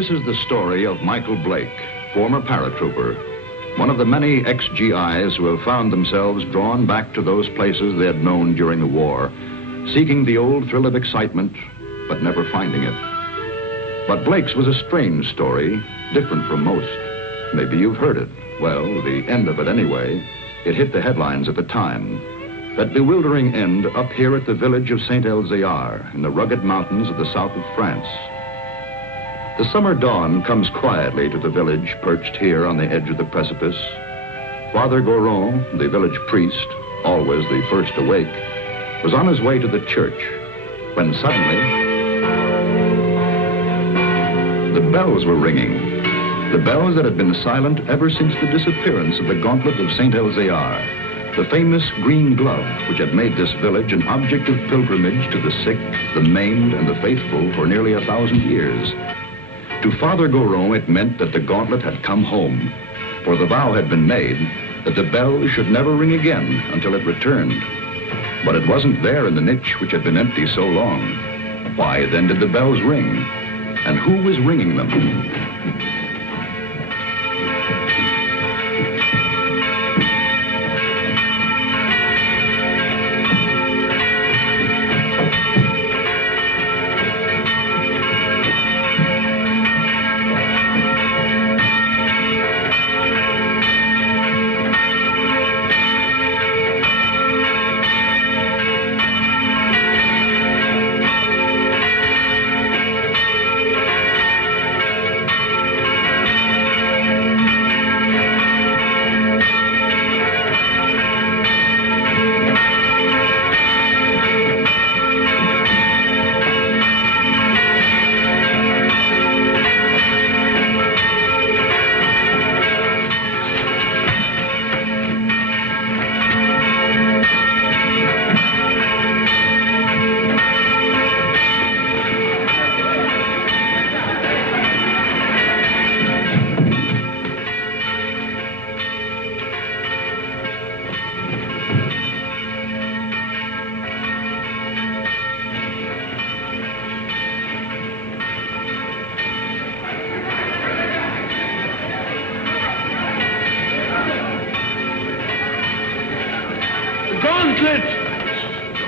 This is the story of Michael Blake, former paratrooper, one of the many ex-GIs who have found themselves drawn back to those places they had known during the war, seeking the old thrill of excitement, but never finding it. But Blake's was a strange story, different from most. Maybe you've heard it. Well, the end of it anyway. It hit the headlines at the time. That bewildering end up here at the village of Saint-Elzéar in the rugged mountains of the south of France. The summer dawn comes quietly to the village perched here on the edge of the precipice. Father Goron, the village priest, always the first awake, was on his way to the church when suddenly the bells were ringing. The bells that had been silent ever since the disappearance of the gauntlet of Saint-Elzéar, the famous green glove which had made this village an object of pilgrimage to the sick, the maimed, and the faithful for nearly 1,000 years. To Father Goron, it meant that the gauntlet had come home, for the vow had been made that the bell should never ring again until it returned. But it wasn't there in the niche which had been empty so long. Why then did the bells ring? And who was ringing them?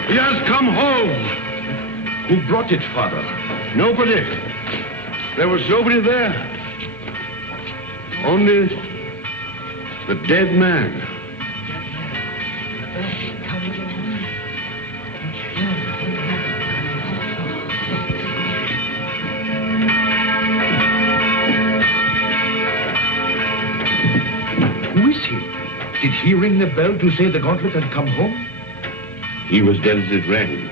He has come home. Who brought it, Father? Nobody. There was nobody there. Only the dead man. Who is he? Did he ring the bell to say the gauntlet had come home? He was dead as it rang.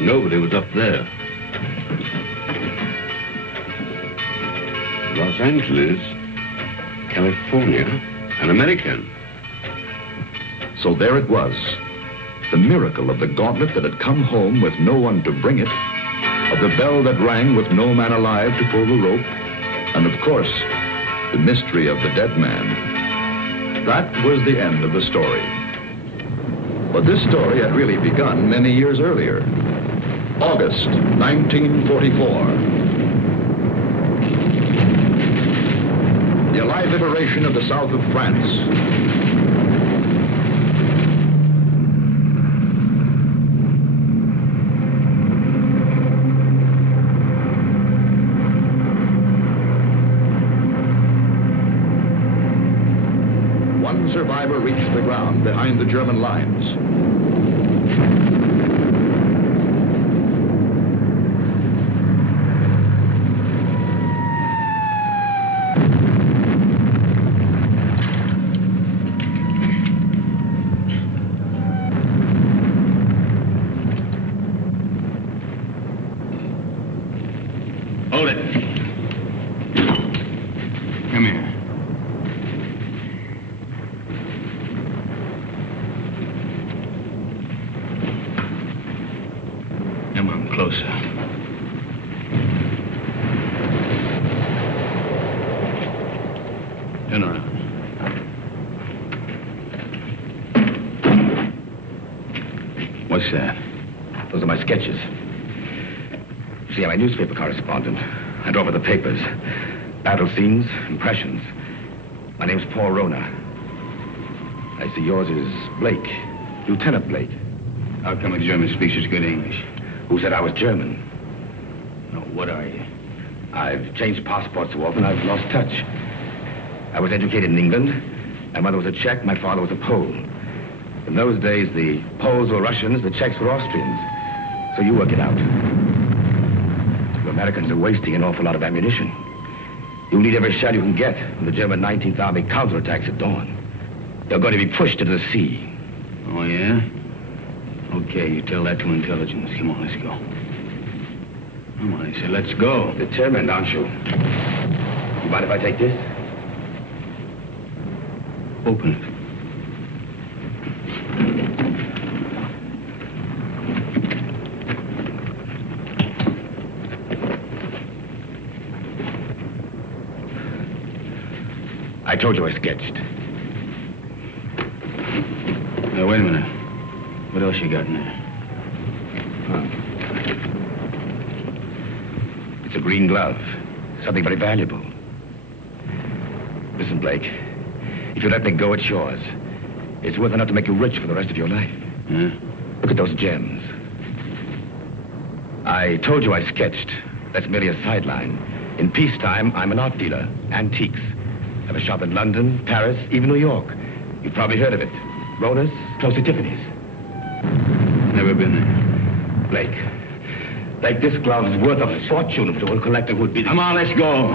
Nobody was up there. Los Angeles, California, an American. So there it was. The miracle of the gauntlet that had come home with no one to bring it, of the bell that rang with no man alive to pull the rope, and of course, the mystery of the dead man. That was the end of the story. But this story had really begun many years earlier. August 1944. The Allied liberation of the south of France. One survivor reached the ground behind the German lines. Hold it. Come here. Come on, closer. Turn around. What's that? Those are my sketches. See, I'm a newspaper correspondent. I drove over the papers. Battle scenes, impressions. My name's Paul Rona. I see yours is Blake. Lieutenant Blake. How come a German speaks such good English? Who said I was German? No, what are you? I've changed passports so often I've lost touch. I was educated in England. My mother was a Czech, my father was a Pole. In those days, the Poles were Russians, the Czechs were Austrians. So you work it out. You Americans are wasting an awful lot of ammunition. You'll need every shell you can get when the German 19th Army counterattacks at dawn. They're going to be pushed into the sea. Oh, yeah? Okay, you tell that to intelligence. Come on, let's go. Come on, I said, let's go. Determined, aren't you? You mind if I take this? Open it. I told you I sketched. Now, wait a minute. What else you got in there? It's a green glove. Something very valuable. Listen, Blake. If you let me go, it's yours. It's worth enough to make you rich for the rest of your life. Yeah? Look at those gems. I told you I sketched. That's merely a sideline. In peacetime, I'm an art dealer. Antiques. I have a shop in London, Paris, even New York. You've probably heard of it. Rona's, close to Tiffany's. Never been there. Blake, this glove is worth a fortune to a collector who'd be... Come on, let's go.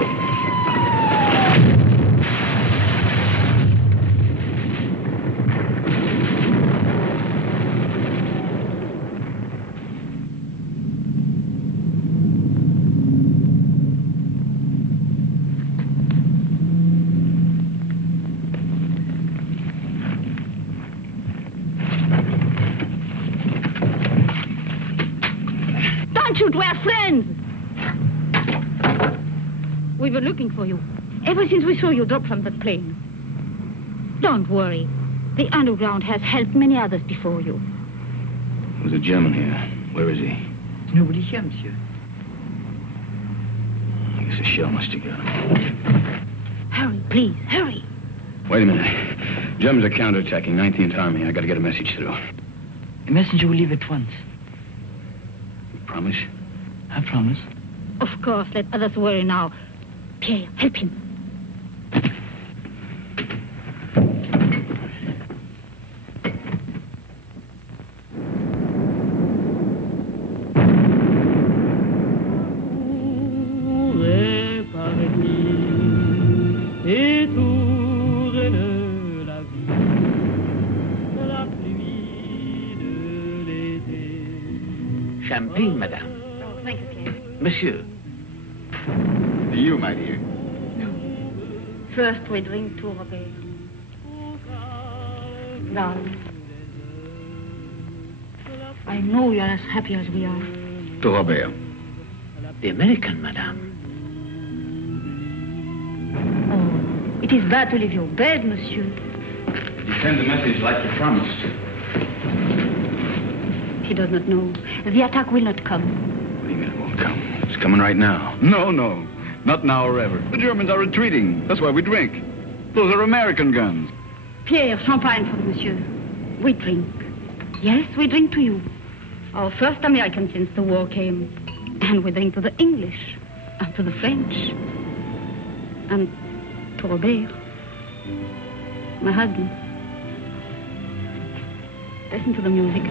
Shoot, we're friends. We were looking for you ever since we saw you drop from the plane. Don't worry. The underground has helped many others before you. There's a German here. Where is he? Nobody here, monsieur. I guess a shell must have got him. Hurry, please, hurry. Wait a minute. Germans are counterattacking 19th Army. I got to get a message through. A messenger will leave at once. Promise? I promise. Of course, let others worry now. Pierre, help him. Champagne, madame. Oh, thank you, Pierre. Monsieur. You, my dear. First, we drink to Robert. Darling, I know you're as happy as we are. To Robert. The American, madame. Oh, it is bad to leave your bed, monsieur. You send the message like you promised. He does not know. The attack will not come. What do you mean it won't come? It's coming right now. No. Not now or ever. The Germans are retreating. That's why we drink. Those are American guns. Pierre, champagne for monsieur. We drink. Yes, we drink to you. Our first American since the war came. And we drink to the English. And to the French. And to Robert. My husband. Listen to the music.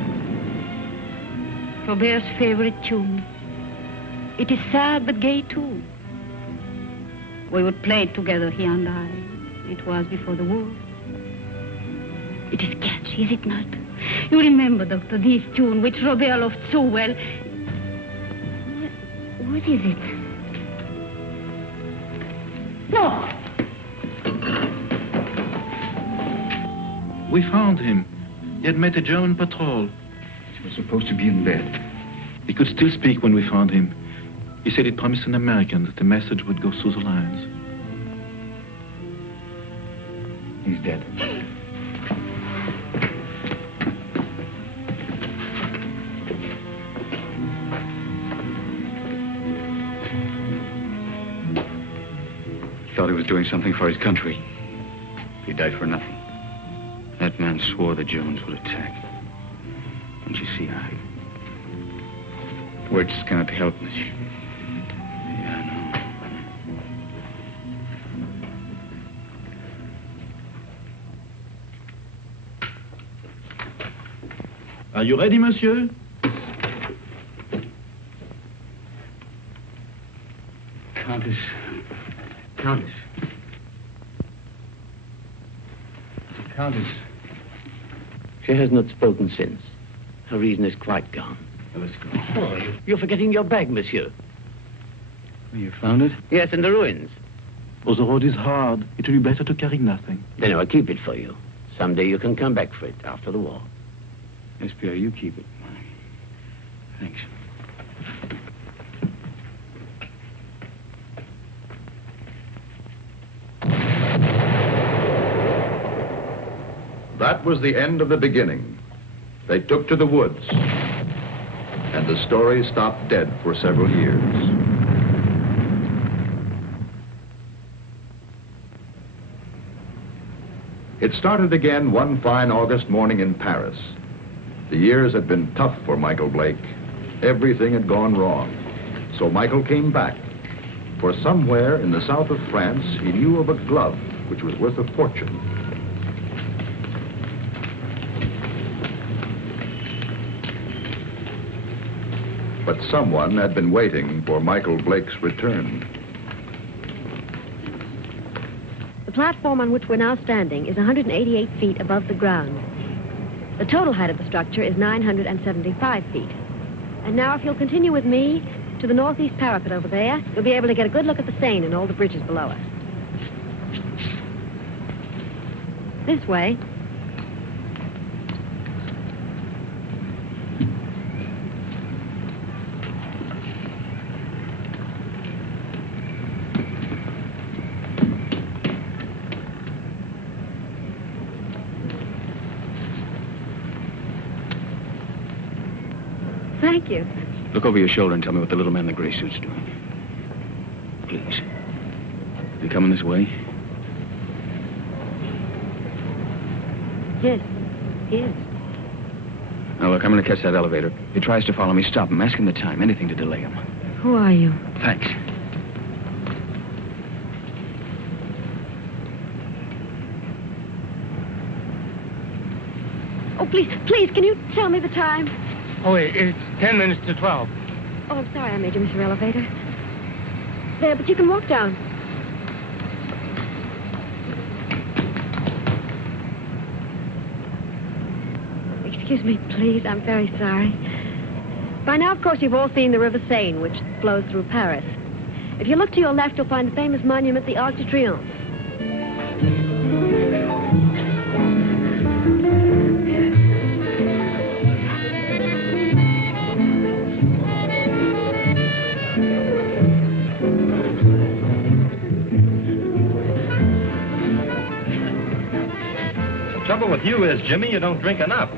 Robert's favorite tune. It is sad but gay too. We would play it together, he and I. It was before the war. It is catchy, is it not? You remember, Doctor, this tune which Robert loved so well. What is it? No! We found him. He had met a German patrol. He was supposed to be in bed. He could still speak when we found him. He said he promised an American that the message would go through the lines. He's dead. was doing something for his country. He died for nothing. That man swore the Germans would attack. Don't you see, words cannot help, monsieur. Yeah, I know. Are you ready, monsieur? Countess. Countess. Countess. She has not spoken since. Her reason is quite gone. Well, let's go. Oh, you're forgetting your bag, monsieur. You found it? Yes, in the ruins. Oh, the road is hard. It will be better to carry nothing. Then I'll keep it for you. Someday you can come back for it after the war. Yes, Pierre, you keep it. Thanks. That was the end of the beginning. They took to the woods, and the story stopped dead for several years. It started again one fine August morning in Paris. The years had been tough for Michael Blake. Everything had gone wrong. So Michael came back. For somewhere in the south of France, he knew of a glove which was worth a fortune. But someone had been waiting for Michael Blake's return. The platform on which we're now standing is 188 feet above the ground. The total height of the structure is 975 feet. And now if you'll continue with me to the northeast parapet over there, you'll be able to get a good look at the Seine and all the bridges below us. This way. Thank you. Look over your shoulder and tell me what the little man in the gray suit's doing. Please. You coming this way? Yes, he is. Now, look, I'm going to catch that elevator. If he tries to follow me, stop him. Ask him the time. Anything to delay him. Who are you? Thanks. Oh, please, can you tell me the time? Oh, it's 10 minutes to 12. Oh, I'm sorry I made you miss your elevator. There, but you can walk down. Excuse me, please. I'm very sorry. By now, of course, you've all seen the River Seine, which flows through Paris. If you look to your left, you'll find the famous monument, the Arc de Triomphe. The trouble with you is, Jimmy, you don't drink enough.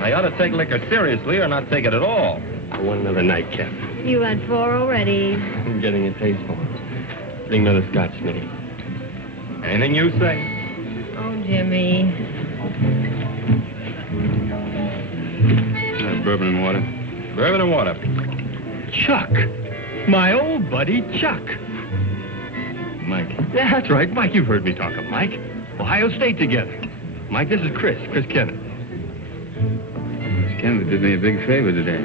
I ought to take liquor seriously or not take it at all. I want another nightcap. You had 4 already. I'm getting a taste for it. Bring another scotch, Smitty. Anything you say. Oh, Jimmy. Bourbon and water. Bourbon and water. Chuck. My old buddy, Chuck. Mike. Yeah, that's right. Mike, you've heard me talk of Mike. Ohio State together. Mike, this is Chris Kenneth. Miss Kennedy did me a big favor today.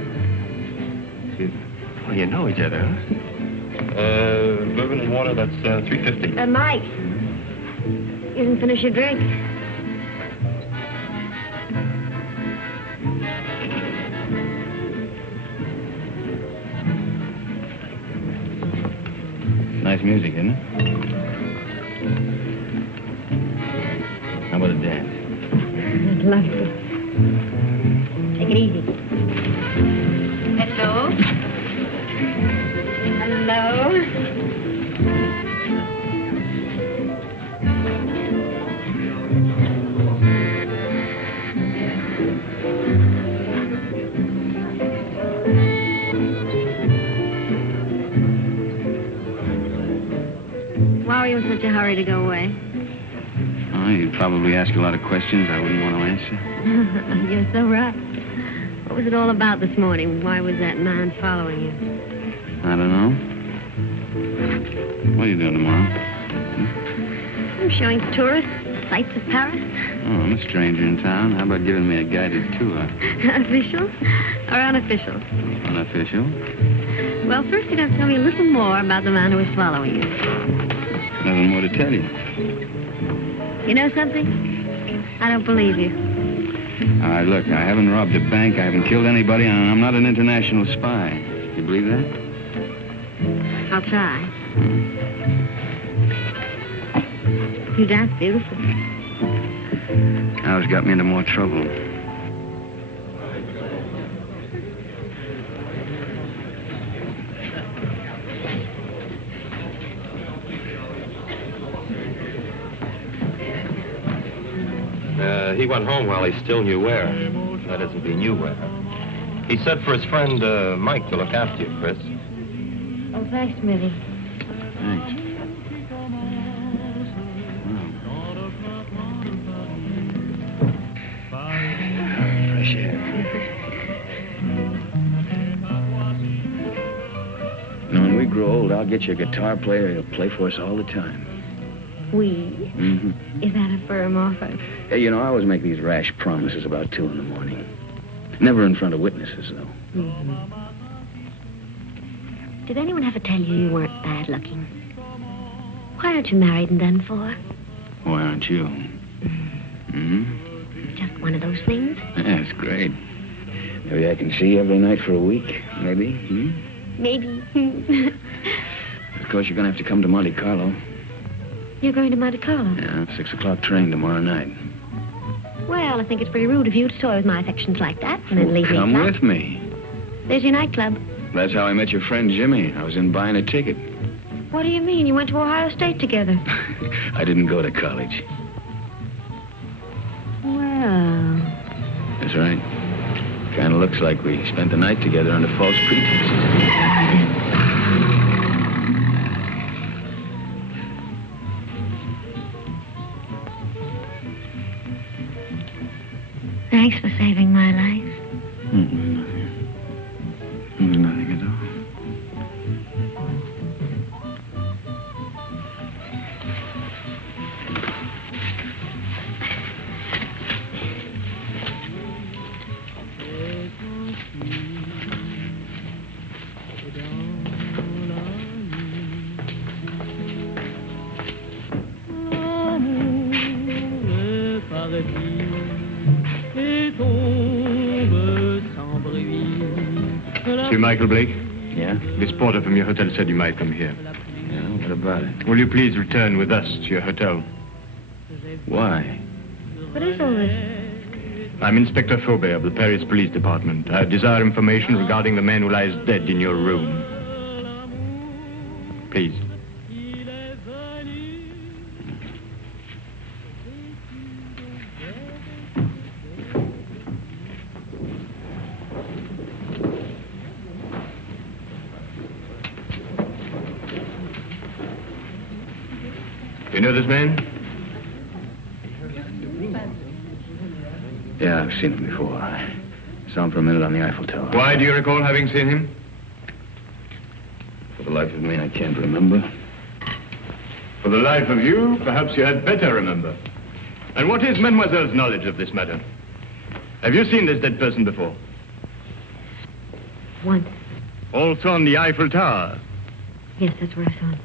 Excuse me. Well, you know each other, huh? Bourbon and water, that's $3.50. Mike. You didn't finish your drink. Nice music, isn't it? How about a dance? Lovely. Take it easy. Hello? Hello? Why were you in such a hurry to go away. Oh, you'd probably ask a lot of questions I wouldn't want to answer. You're so right. What was it all about this morning? Why was that man following you? I don't know. What are you doing tomorrow? I'm showing tourists sights of Paris. Oh, I'm a stranger in town. How about giving me a guided tour? Official or unofficial? Unofficial. Well, first you'd have to tell me a little more about the man who was following you. Nothing more to tell you. You know something? I don't believe you. All right, look, I haven't robbed a bank, I haven't killed anybody, and I'm not an international spy. You believe that? I'll try. You dance beautifully. Now it's got me into more trouble. He went home while he still knew where. That is, if he knew where. He said for his friend, Mike, to look after you, Chris. Oh, thanks, Millie. Thanks. Fresh air. When we grow old, I'll get you a guitar player. He'll play for us all the time. We? Mm-hmm. Is that a firm offer? Hey, you know, I always make these rash promises about 2 in the morning. Never in front of witnesses, though. Mm-hmm. Did anyone ever tell you weren't bad looking? Why aren't you married and done for? Why aren't you? Mm-hmm. Just one of those things? Yeah, it's great. Maybe I can see you every night for a week. Maybe. Hmm? Maybe. Of course, you're going to have to come to Monte Carlo. You're going to Monte Carlo? Yeah, 6 o'clock train tomorrow night. Well, I think it's pretty rude of you to toy with my affections like that and then leave me Come flat. with me. There's your nightclub. That's how I met your friend Jimmy. I was in buying a ticket. What do you mean? You went to Ohio State together. I didn't go to college. Well... That's right. Kind of looks like we spent the night together under false pretenses. Thanks for saving my life. Nothing. Nothing at all. Sir Michael Blake? Yeah? This porter from your hotel said you might come here. Yeah, what about it? Will you please return with us to your hotel? Why? What is all this? I'm Inspector Faubert of the Paris Police Department. I desire information regarding the man who lies dead in your room. Please. You know this man? Yeah, I've seen him before. I saw him for a minute on the Eiffel Tower. Why do you recall having seen him? For the life of me, I can't remember. For the life of you, perhaps you had better remember. And what is Mademoiselle's knowledge of this matter? Have you seen this dead person before? Once. Also on the Eiffel Tower? Yes, that's where I saw him.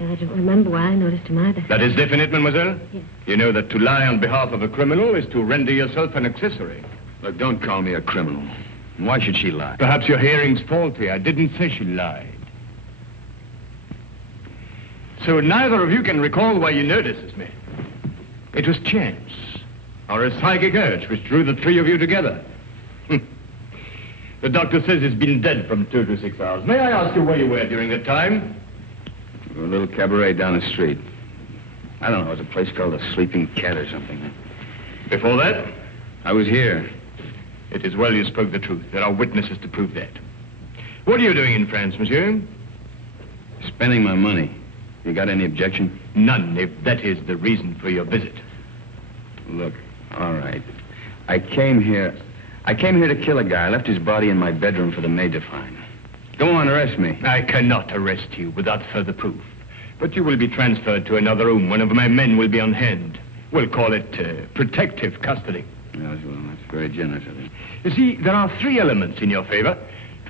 I don't remember why I noticed him either. That is definite, mademoiselle? Yes. You know that to lie on behalf of a criminal is to render yourself an accessory. Look, don't call me a criminal. Why should she lie? Perhaps your hearing's faulty. I didn't say she lied. So neither of you can recall why you noticed this man. It was chance, or a psychic urge which drew the 3 of you together. The doctor says he's been dead from 2 to 6 hours. May I ask you where you were during that time? A little cabaret down the street. I don't know, it was a place called the Sleeping Cat or something. Before that? I was here. It is well you spoke the truth. There are witnesses to prove that. What are you doing in France, monsieur? Spending my money. You got any objection? None, if that is the reason for your visit. Look, all right. I came here to kill a guy. I left his body in my bedroom for the maid to find. Go on, arrest me. I cannot arrest you without further proof. But you will be transferred to another room. One of my men will be on hand. We'll call it protective custody. Yes, well, that's very generous of you. You see, there are three elements in your favor.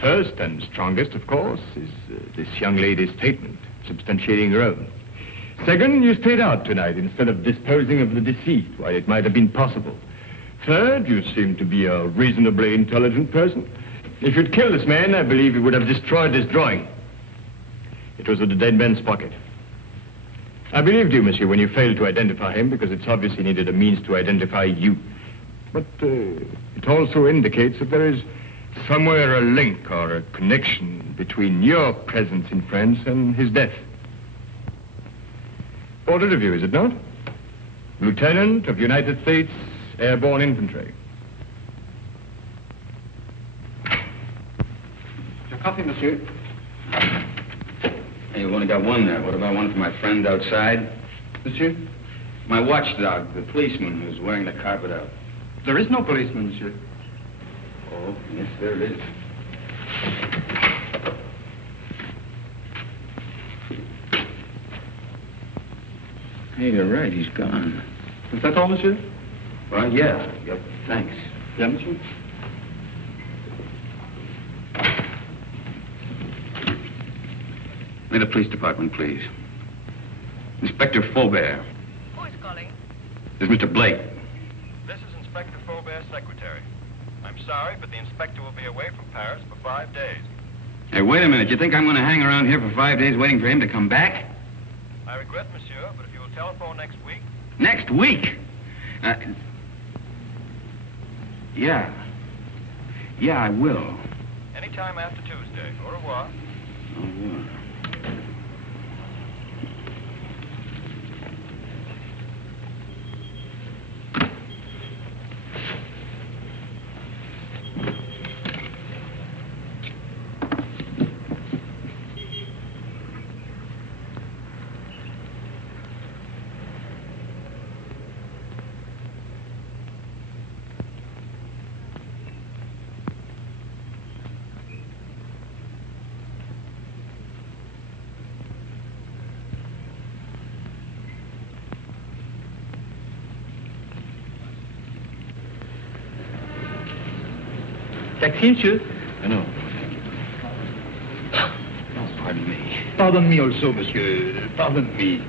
First and strongest, of course, is this young lady's statement, substantiating her own. Second, you stayed out tonight instead of disposing of the deceased while it might have been possible. Third, you seem to be a reasonably intelligent person. If you'd killed this man, I believe you would have destroyed this drawing. It was in the dead man's pocket. I believed you, monsieur, when you failed to identify him, because it's obvious he needed a means to identify you. But it also indicates that there is somewhere a link or a connection between your presence in France and his death. Ordered of you, is it not? Lieutenant of United States Airborne Infantry. Your coffee, monsieur. Hey, you've only got one there. What about one for my friend outside? Monsieur? My watchdog, the policeman who's wearing the carpet out. There is no policeman, monsieur. Oh, yes, there it is. Hey, you're right. He's gone. Is that all, monsieur? Well, yeah. Yep. Thanks. Yeah, monsieur? May the police department, please. Inspector Faubert. Who is calling? This is Mr. Blake. This is Inspector Faubert's secretary. I'm sorry, but the inspector will be away from Paris for 5 days. Hey, wait a minute. You think I'm going to hang around here for 5 days waiting for him to come back? I regret, monsieur, but if you will telephone next week... Next week? Yeah. Yeah, I will. Anytime after Tuesday. Au revoir. Au revoir. Taxi, monsieur? No. Oh, pardon me. Pardon me also, monsieur. Pardon me.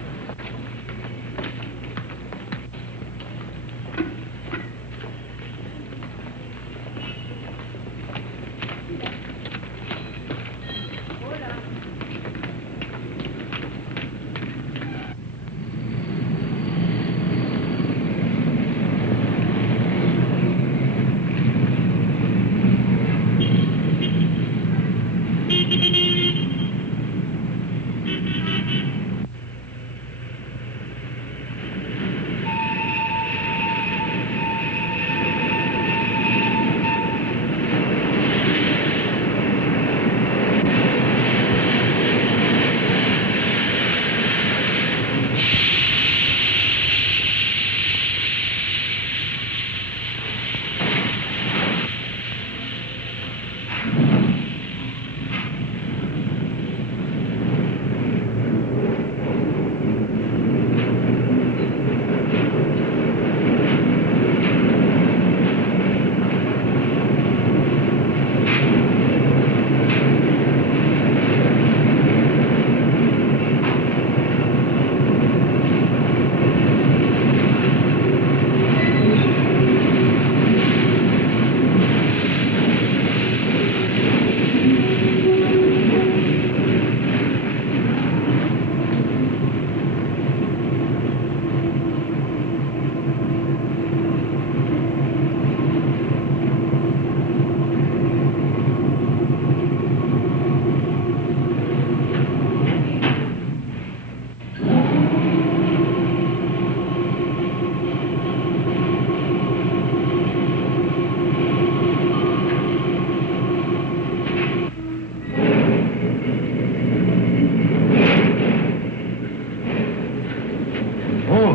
Oh.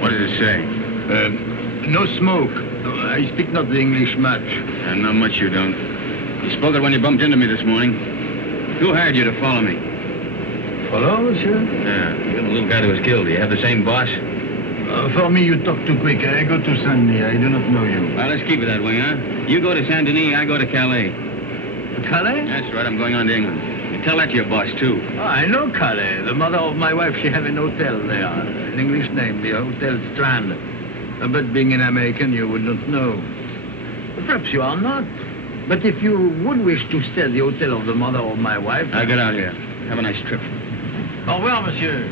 What does it say? No smoke. I speak not the English much. Not much you don't. You spoke it when you bumped into me this morning. Who hired you to follow me? Follow, monsieur? Yeah, you're the little guy that was killed. Do you have the same boss? For me, you talk too quick. I go to Saint-Denis. I do not know you. Well, let's keep it that way, huh? You go to Saint-Denis, I go to Calais. Calais? That's right, I'm going on to England. You tell that to your boss, too. Oh, I know Calais. The mother of my wife, she have an hotel there. An English name, the Hotel Strand. But being an American, you would not know. Perhaps you are not. But if you would wish to stay at the hotel of the mother of my wife... I'll get out here. Have a nice trip. Au revoir, monsieur.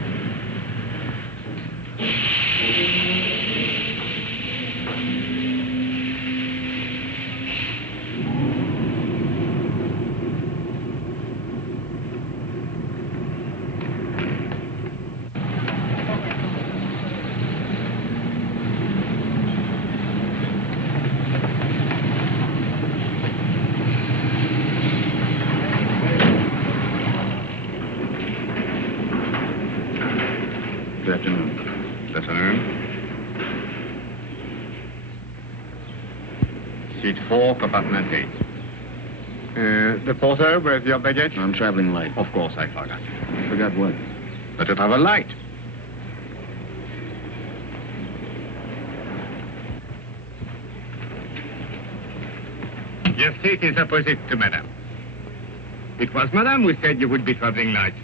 Good afternoon. Good afternoon. Seat 4, compartment 8. The porter, where's your baggage? I'm traveling light. Of course, I forgot. Forgot what? But you travel light. Your seat is opposite to Madame. It was Madame who said you would be traveling light.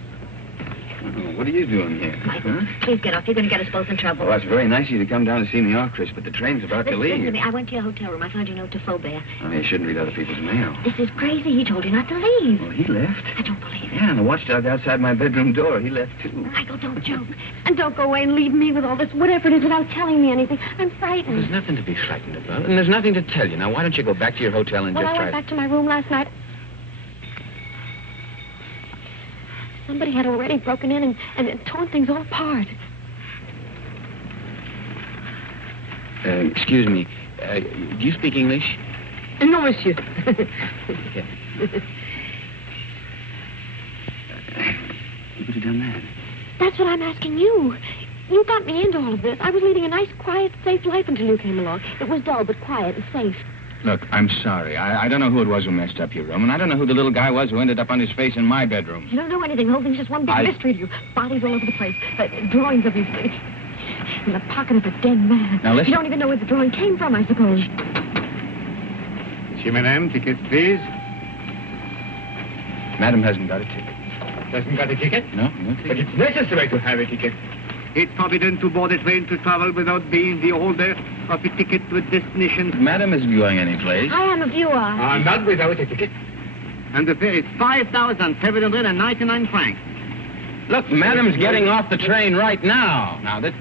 What are you doing here? Michael, please get off. You're going to get us both in trouble. Well, that's very nice of you to come down to see me off, Chris, but the train's about to Listen to leave. me. I went to your hotel room. I found your note to Faubert. Oh, you shouldn't read other people's mail. This is crazy. He told you not to leave. Well, he left. I don't believe it. Yeah, and the watchdog outside my bedroom door, he left, too. Michael, don't joke. And don't go away and leave me with all this, whatever it is, without telling me anything. I'm frightened. There's nothing to be frightened about, and there's nothing to tell you. Now, why don't you go back to your hotel and Well, just I try... went back to my room last night. Somebody had already broken in and torn things all apart. Excuse me. Do you speak English? No, monsieur. Who would have done that? That's what I'm asking you. You got me into all of this. I was leading a nice, quiet, safe life until you came along. It was dull, but quiet and safe. Look, I'm sorry. I don't know who it was who messed up your room, and I don't know who the little guy was who ended up on his face in my bedroom. You don't know anything. The whole thing's just one big mystery to you. Bodies all over the place. Drawings of his... in the pocket of a dead man. Now, listen. You don't even know where the drawing came from, I suppose. Monsieur, Madame, ticket, please. Madam hasn't got a ticket. Doesn't got a ticket? No ticket. But it's necessary to have a ticket. It's forbidden to board a train to travel without being the holder of a ticket to a destination. Madam isn't going anyplace. I am if you are. Not without a ticket. And the fare is 5,799 francs. Look, Madam's getting off the train right now. Now, this...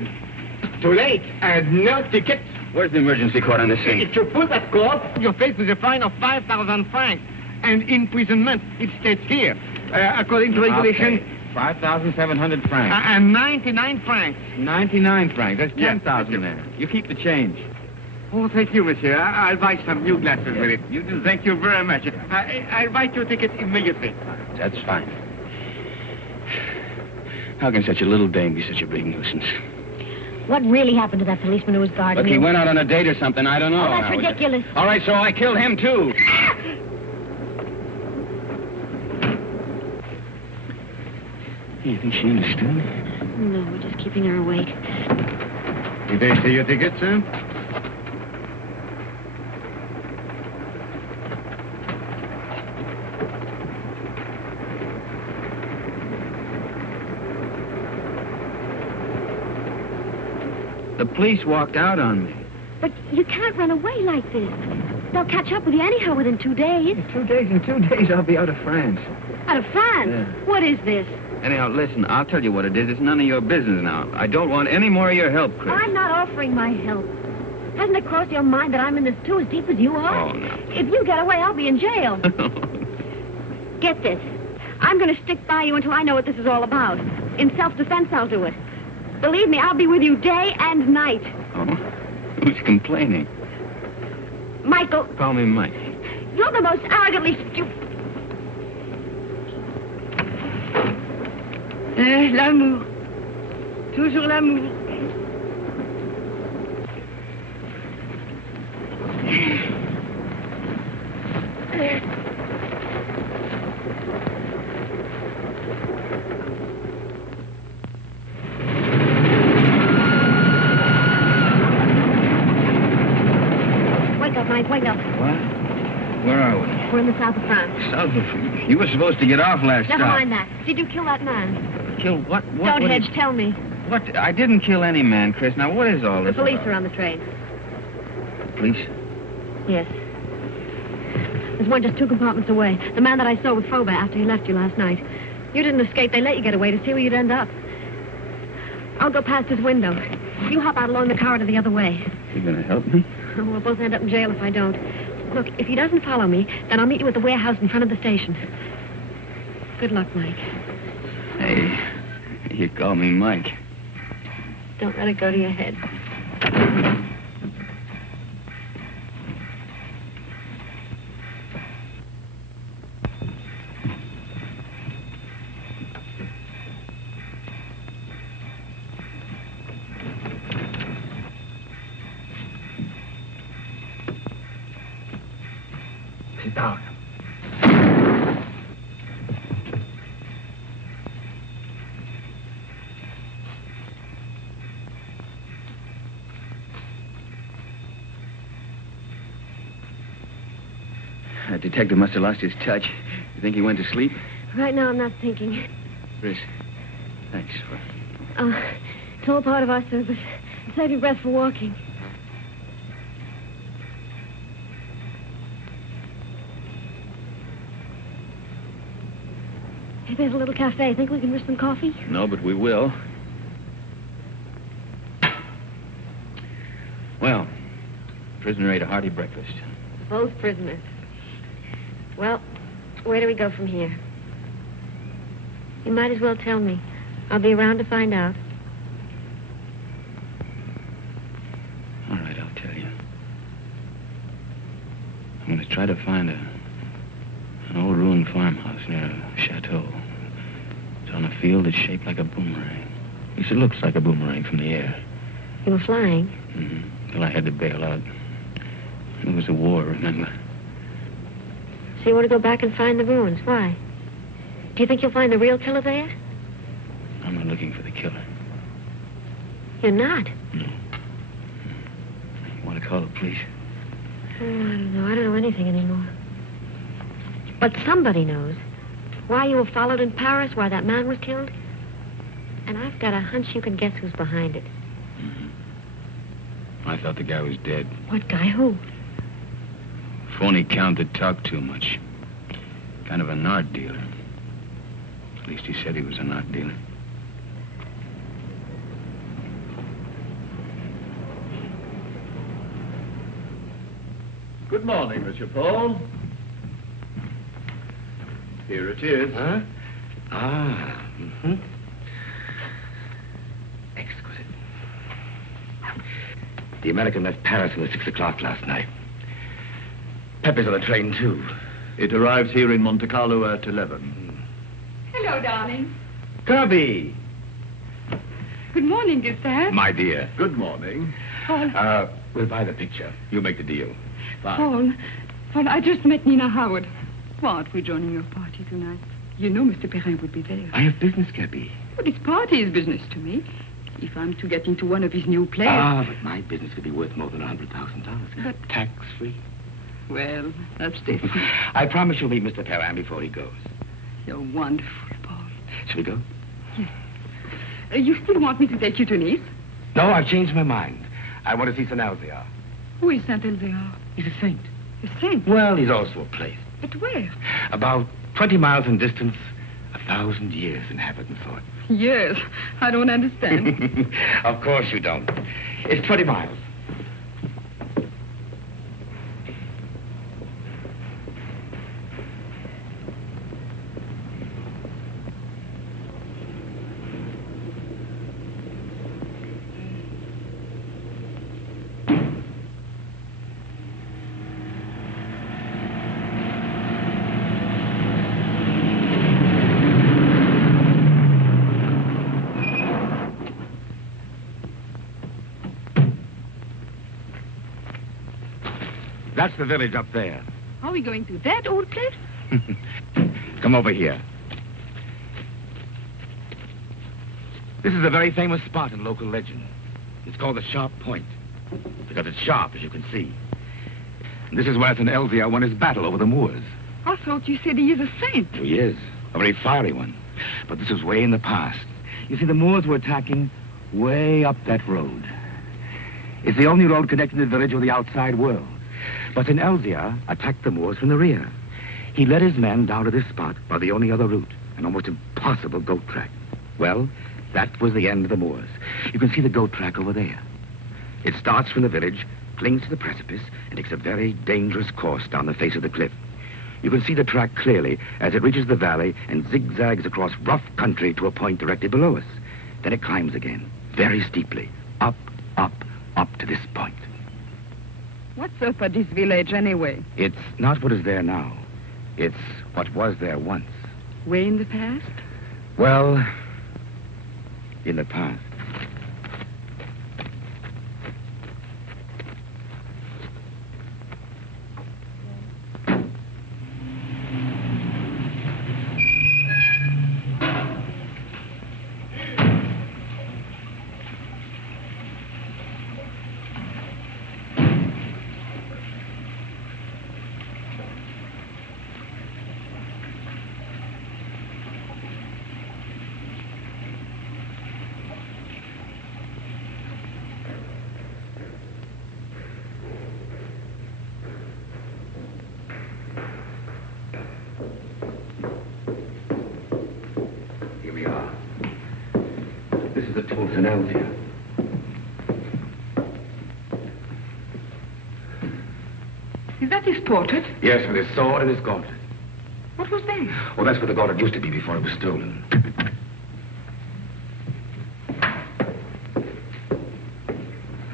Too late. And no ticket. Where's the emergency cord on this thing? If you pull that cord, you're faced with a fine of 5,000 francs. And imprisonment. It states here, according to regulation... Okay. 5,700 francs. And 99 francs. 99 francs. That's 10,000 there. You keep the change. Oh, thank you, monsieur. I'll buy some new glasses with it. You do. Thank you very much. I'll write your ticket immediately. That's fine. How can such a little dame be such a big nuisance? What really happened to that policeman who was guarding Look, he you? went out on a date or something. I don't know. Oh, that's ridiculous. All right, so I killed him, too. You think she understood? No, we're just keeping her awake. Did they see your ticket, sir? The police walked out on me. But you can't run away like this. They'll catch up with you anyhow within 2 days. In 2 days, I'll be out of France. Out of France? Yeah. What is this? Anyhow, listen, I'll tell you what it is. It's none of your business now. I don't want any more of your help, Chris. I'm not offering my help. Hasn't it crossed your mind that I'm in this too as deep as you are? Oh, no. If you get away, I'll be in jail. Get this. I'm going to stick by you until I know what this is all about. In self-defense, I'll do it. Believe me, I'll be with you day and night. Oh? Who's complaining? Michael. Call me Mike. You're the most arrogantly stupid... L'amour. Toujours l'amour. Wake up, Mike, wake up. What? Where are we? We're in the south of France. South of... You were supposed to get off last Never stop. mind that. Did you kill that man? Kill what? Don't what hedge, tell me. What? I didn't kill any man, Chris. Now, what is all The this police about? are on the train. Police? Yes. There's one just 2 compartments away. The man that I saw with Fauvet after he left you last night. You didn't escape. They let you get away to see where you'd end up. I'll go past his window. You hop out along the corridor the other way. You gonna help me? We'll both end up in jail if I don't. Look, if he doesn't follow me, then I'll meet you at the warehouse in front of the station. Good luck, Mike. Hey, you call me Mike. Don't let it go to your head. Sit down. That detective must have lost his touch. You think he went to sleep? Right now, I'm not thinking. Chris, thanks for... It's all part of our service. Save your breath for walking. Hey, there's a little cafe. Think we can risk some coffee? No, but we will. Well, prisoner ate a hearty breakfast. Both prisoners. Well, where do we go from here? You might as well tell me. I'll be around to find out. All right, I'll tell you. I'm going to try to find an old ruined farmhouse near a chateau. It's on a field that's shaped like a boomerang. At least it looks like a boomerang from the air. You were flying? Mm-hmm. Till I had to bail out. It was a war, remember? So you want to go back and find the ruins? Why? Do you think you'll find the real killer there? I'm not looking for the killer. You're not? No. You want to call the police? Oh, I don't know. I don't know anything anymore. But somebody knows. Why you were followed in Paris, why that man was killed. And I've got a hunch you can guess who's behind it. Mm-hmm. I thought the guy was dead. What guy? Who? Phony count that talked too much. Kind of an art dealer. At least he said he was an art dealer. Good morning, Monsieur Paul. Here it is. Huh? Ah, mm-hmm. Exquisite. The American left Paris at 6 o'clock last night. Pepper's on the train, too. It arrives here in Monte Carlo at 11. Hello, darling. Kirby! Good morning, Gustave. My dear. Good morning. Paul. We'll buy the picture. You make the deal. Bye. Paul, I just met Nina Howard. Why aren't we joining your party tonight? You know Mr. Perrin would be there. I have business, Kirby. But his party is business to me. If I'm to get into one of his new plays... Ah, but my business could be worth more than $100,000. But... tax-free. Well, that's different. I promise you'll meet Mr. Perrin before he goes. You're wonderful, Paul. Shall we go? Yes. You still want me to take you to Nice? No, I've changed my mind. I want to see Saint Elzéar. Who is Saint Elzéar? He's a saint. A saint? Well, he's also a place. But where? About 20 miles in distance, 1,000 years in habit and thought. Yes, I don't understand. Of course you don't. It's 20 miles. That's the village up there. Are we going to that old place? Come over here. This is a very famous spot in local legend. It's called the Sharp Point, because it's sharp, as you can see. And this is where St. Elzia won his battle over the Moors. I thought you said he is a saint. He is, a very fiery one. But this was way in the past. You see, the Moors were attacking way up that road. It's the only road connecting the village with the outside world. But St. Elzia attacked the Moors from the rear. He led his men down to this spot by the only other route, an almost impossible goat track. Well, that was the end of the Moors. You can see the goat track over there. It starts from the village, clings to the precipice, and takes a very dangerous course down the face of the cliff. You can see the track clearly as it reaches the valley and zigzags across rough country to a point directly below us. Then it climbs again, very steeply, up, up, up to this point. What's up at this village anyway? It's not what is there now. It's what was there once. Way in the past? Well, in the past. Is that his portrait? Yes, with his sword and his gauntlet. What was that? Oh, that's where the gauntlet used to be before it was stolen.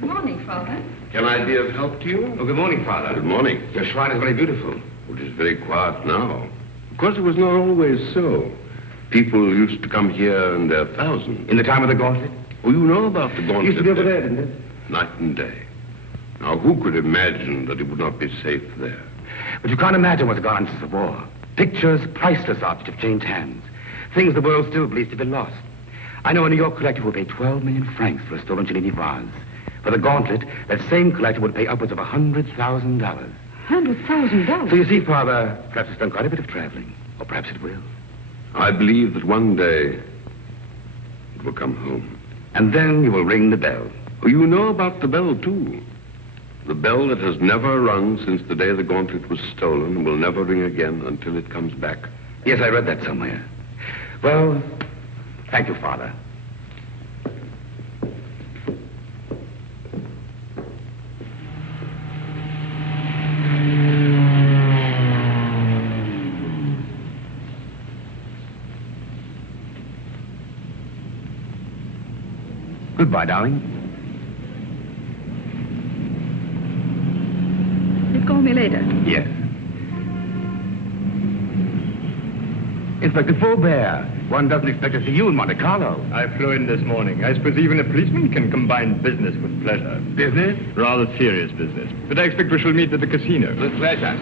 Good morning, Father. Can I be of help to you? Oh, good morning, Father. Good morning. Your shrine is very beautiful. It is very quiet now. Of course, it was not always so. People used to come here in their thousands. In the time of the gauntlet? Oh, you know about the gauntlet. It used to be over there, didn't it? Night and day. Now, who could imagine that it would not be safe there? But you can't imagine what's gone on since the war. Pictures, priceless objects have changed hands. Things the world still believes to be lost. I know a New York collector will pay 12 million francs for a stolen Cellini vase. For the gauntlet, that same collector would pay upwards of $100,000. $100,000? So you see, Father, perhaps it's done quite a bit of traveling. Or perhaps it will. I believe that one day it will come home. And then you will ring the bell. Oh, you know about the bell, too. The bell that has never rung since the day the gauntlet was stolen and will never ring again until it comes back. Yes, I read that somewhere. Well, thank you, Father. Goodbye, darling. Call me later. Yes. Inspector Faubert, one doesn't expect to see you in Monte Carlo. I flew in this morning. I suppose even a policeman can combine business with pleasure. Business? Rather serious business. But I expect we shall meet at the casino. With pleasure.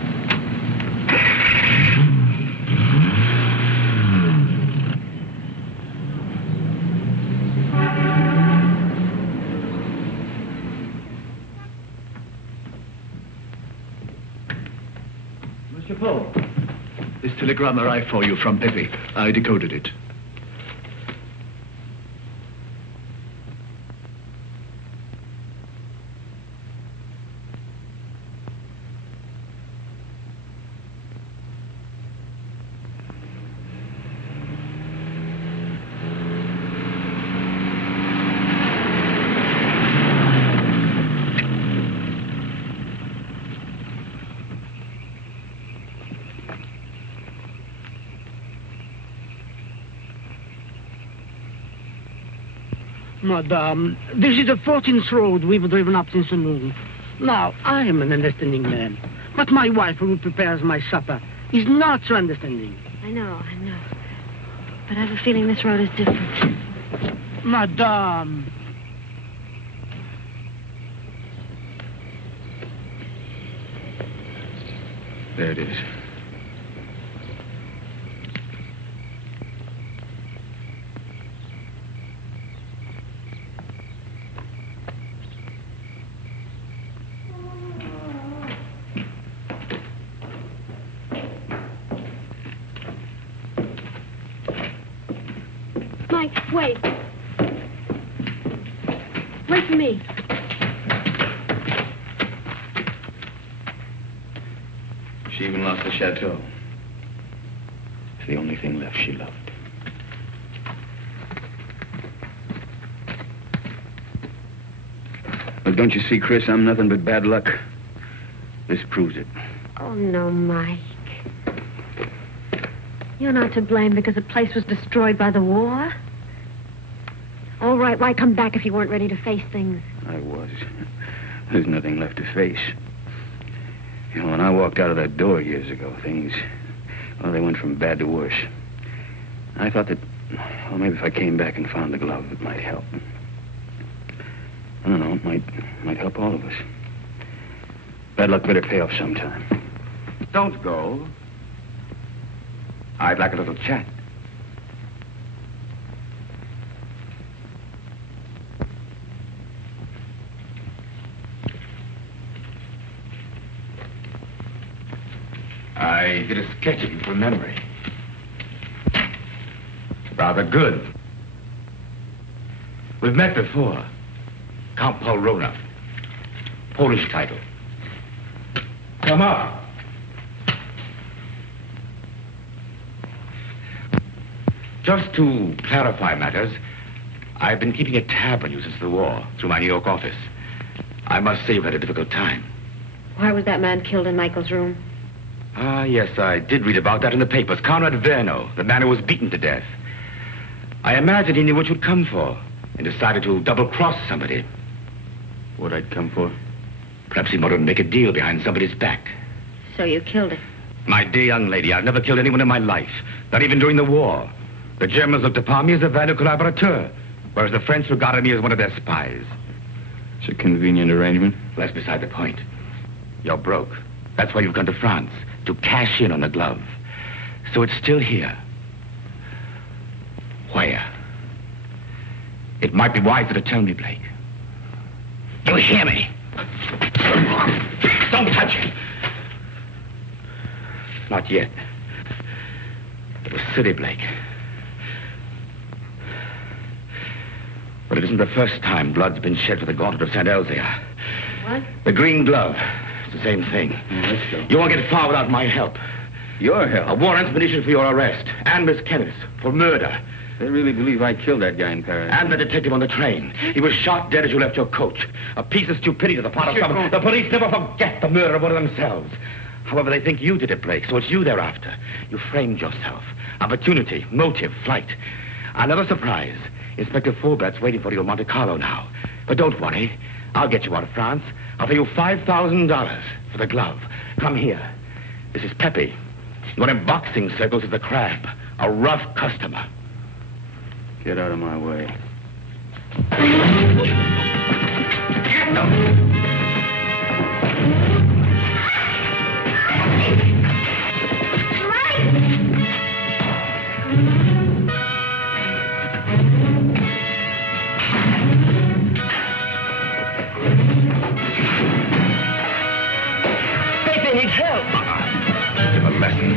This telegram arrived for you from Pepe. I decoded it. Madame, this is the 14th road we've driven up since noon. Now, I am an understanding man, but my wife, who prepares my supper, is not so understanding. I know. But I have a feeling this road is different. Madame. There it is. Mike, wait. Wait for me. She even lost the chateau. It's the only thing left she loved. Well, don't you see, Chris, I'm nothing but bad luck. This proves it. Oh, no, Mike. You're not to blame because the place was destroyed by the war. All right, why come back if you weren't ready to face things? I was. There's nothing left to face. You know, when I walked out of that door years ago, things, well, they went from bad to worse. I thought that, well, maybe if I came back and found the glove, it might help. I don't know, it might help all of us. Bad luck better pay off sometime. Don't go. I'd like a little chat. I did a sketching from memory. Rather good. We've met before. Count Polrona. Polish title. Come up. Just to clarify matters, I've been keeping a tab on you since the war, through my New York office. I must say you've had a difficult time. Why was that man killed in Michael's room? Ah, yes, I did read about that in the papers. Conrad Verno, the man who was beaten to death. I imagined he knew what you'd come for and decided to double-cross somebody. What I'd come for? Perhaps he wanted to make a deal behind somebody's back. So you killed him? My dear young lady, I've never killed anyone in my life, not even during the war. The Germans looked upon me as a valuable collaborateur, whereas the French regarded me as one of their spies. It's a convenient arrangement. Well, that's beside the point. You're broke. That's why you've come to France, to cash in on the glove. So it's still here. Where? It might be wiser to tell me, Blake. You hear me? Don't touch it. Not yet. It was silly, Blake. But it isn't the first time blood's been shed for the gauntlet of St. Elzea. What? The green glove. It's the same thing. Let's go. You won't get far without my help. Your help? A warrant's been issued for your arrest. And Miss Kenneth for murder. They really believe I killed that guy in Paris. And the detective on the train. He was shot dead as you left your coach. A piece of stupidity to the part of someone. The police never forget the murder of one of themselves. However, they think you did it, Blake, so it's you they're after. You framed yourself. Opportunity, motive, flight. Another surprise. Inspector Faubert's waiting for you in Monte Carlo now. But don't worry. I'll get you out of France. I'll pay you $5,000 for the glove. Come here. This is Pepe. Known in boxing circles as the Crab. A rough customer. Get out of my way. Pepe needs help. Give a lesson.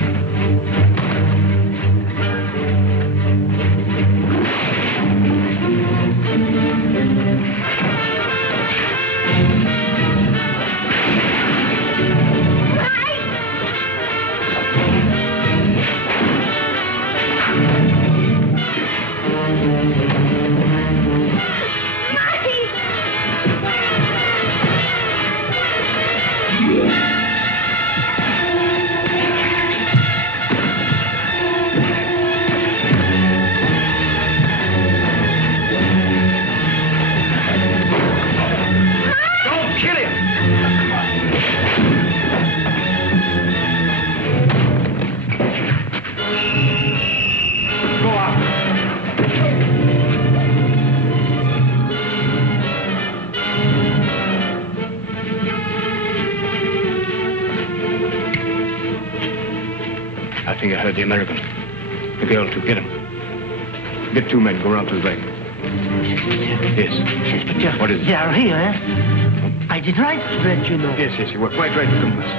think I heard the American. The girl, too. Get him. Get 2 men. Go around to the bank. Yes. Inspector. What is it? They are here, eh? I did right to let you know. Yes, you were quite right to come with us.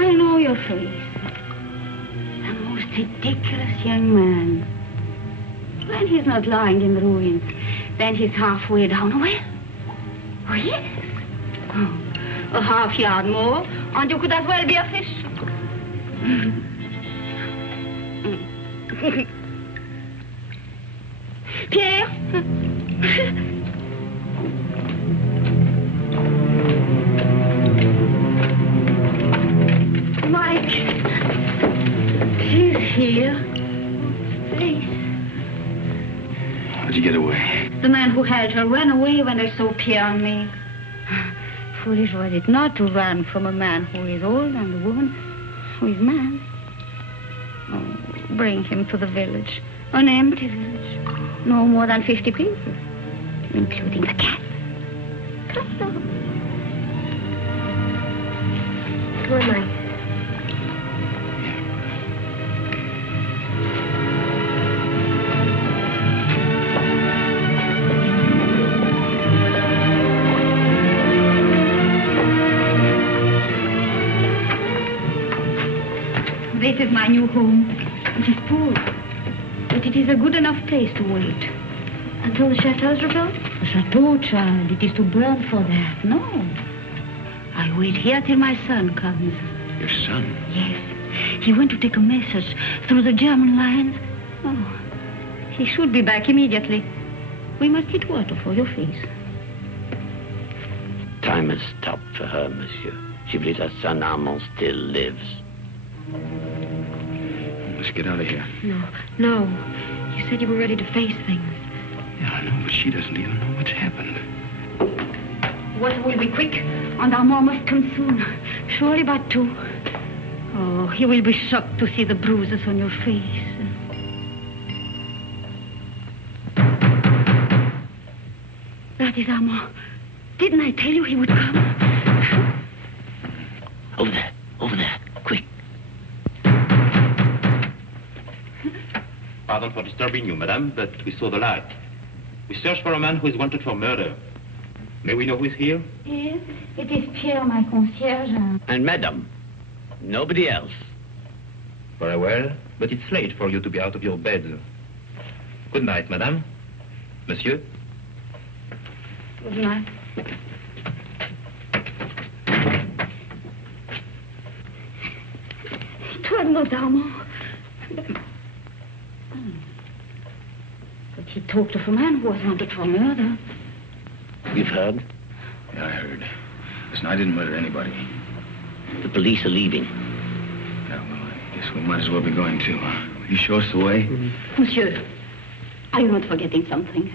I know your face. The most ridiculous young man. When he's not lying in the ruins, then he's halfway down a well. Oh, yes. Oh, a half yard more, and you could as well be a fish. Pierre? Mike. She's here. Please. How'd you get away? The man who held her ran away when they saw Pierre and me. Foolish was it not to run from a man who is old and a woman who is mad. Oh, bring him to the village. An empty village. No more than 50 people, including the cat. Come on. Come on, Mike. This is my new home. It is poor, but it is a good enough place to wait. Until the chateau's rebuilt? The chateau, child, it is to burn for that. No. I wait here till my son comes. Your son? Yes. He went to take a message through the German lines. Oh, he should be back immediately. We must get water for your face. Time has stopped for her, monsieur. She believes her son Armand still lives. Let's get out of here. No. You said you were ready to face things. Yeah, I know, but she doesn't even know what's happened. Water will be quick, and Armand must come soon. Surely by 2. Oh, he will be shocked to see the bruises on your face. That is Armand. Didn't I tell you he would come? Over there, quick. Pardon for disturbing you, madame, but we saw the light. We search for a man who is wanted for murder. May we know who is here? Yes, it is Pierre, my concierge. And madame, nobody else. Very well, but it's late for you to be out of your bed. Good night, madame. Monsieur? Good night. It was not Armand. But he talked of a man who was wanted for murder. You've heard? Yeah, I heard. Listen, I didn't murder anybody. The police are leaving. Yeah, well, I guess we might as well be going too. Will you show us the way? Monsieur, are you not forgetting something?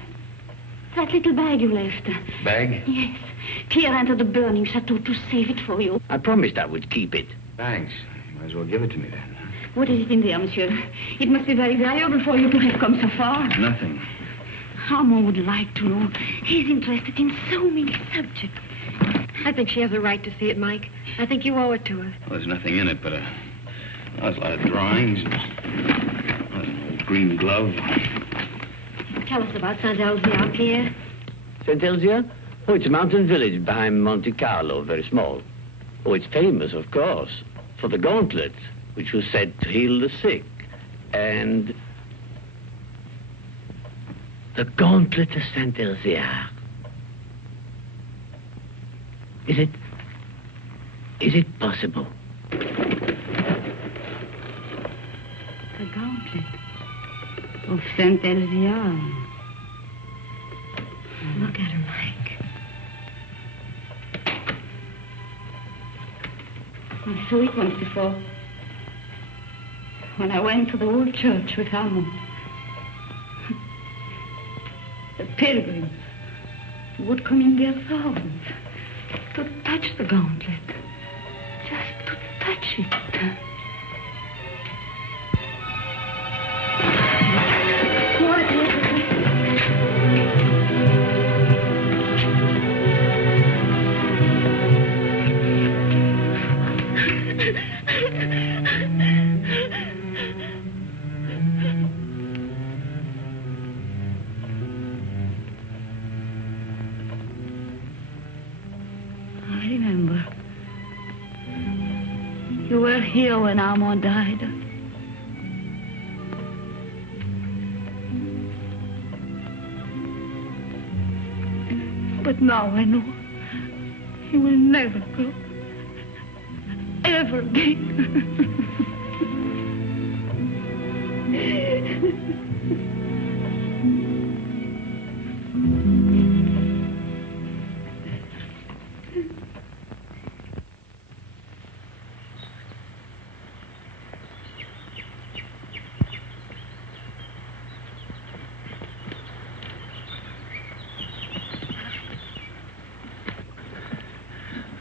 That little bag you left. Bag? Yes. Pierre entered the burning chateau to save it for you. I promised I would keep it. Thanks. You might as well give it to me then. What is it in there, monsieur? It must be very valuable for you to have come so far. Nothing. Armand would like to know. He's interested in so many subjects. I think she has a right to see it, Mike. I think you owe it to her. Well, there's nothing in it but there's a lot of drawings and an old green glove. Tell us about Saint-Elzéar, Pierre. Saint-Elzéar? Oh, it's a mountain village behind Monte Carlo, very small. Oh, it's famous, of course, for the gauntlet, which was said to heal the sick. And the gauntlet of Saint-Elzéar. Is it possible? The gauntlet. of Saint Elvia. Look at her, Mike. I saw it once before. When I went to the old church with Armand. The pilgrims would come in their thousands to touch the gauntlet. Just to touch it. What is it? I remember. You were here when Armand died. But now I know he will never go. Ever again.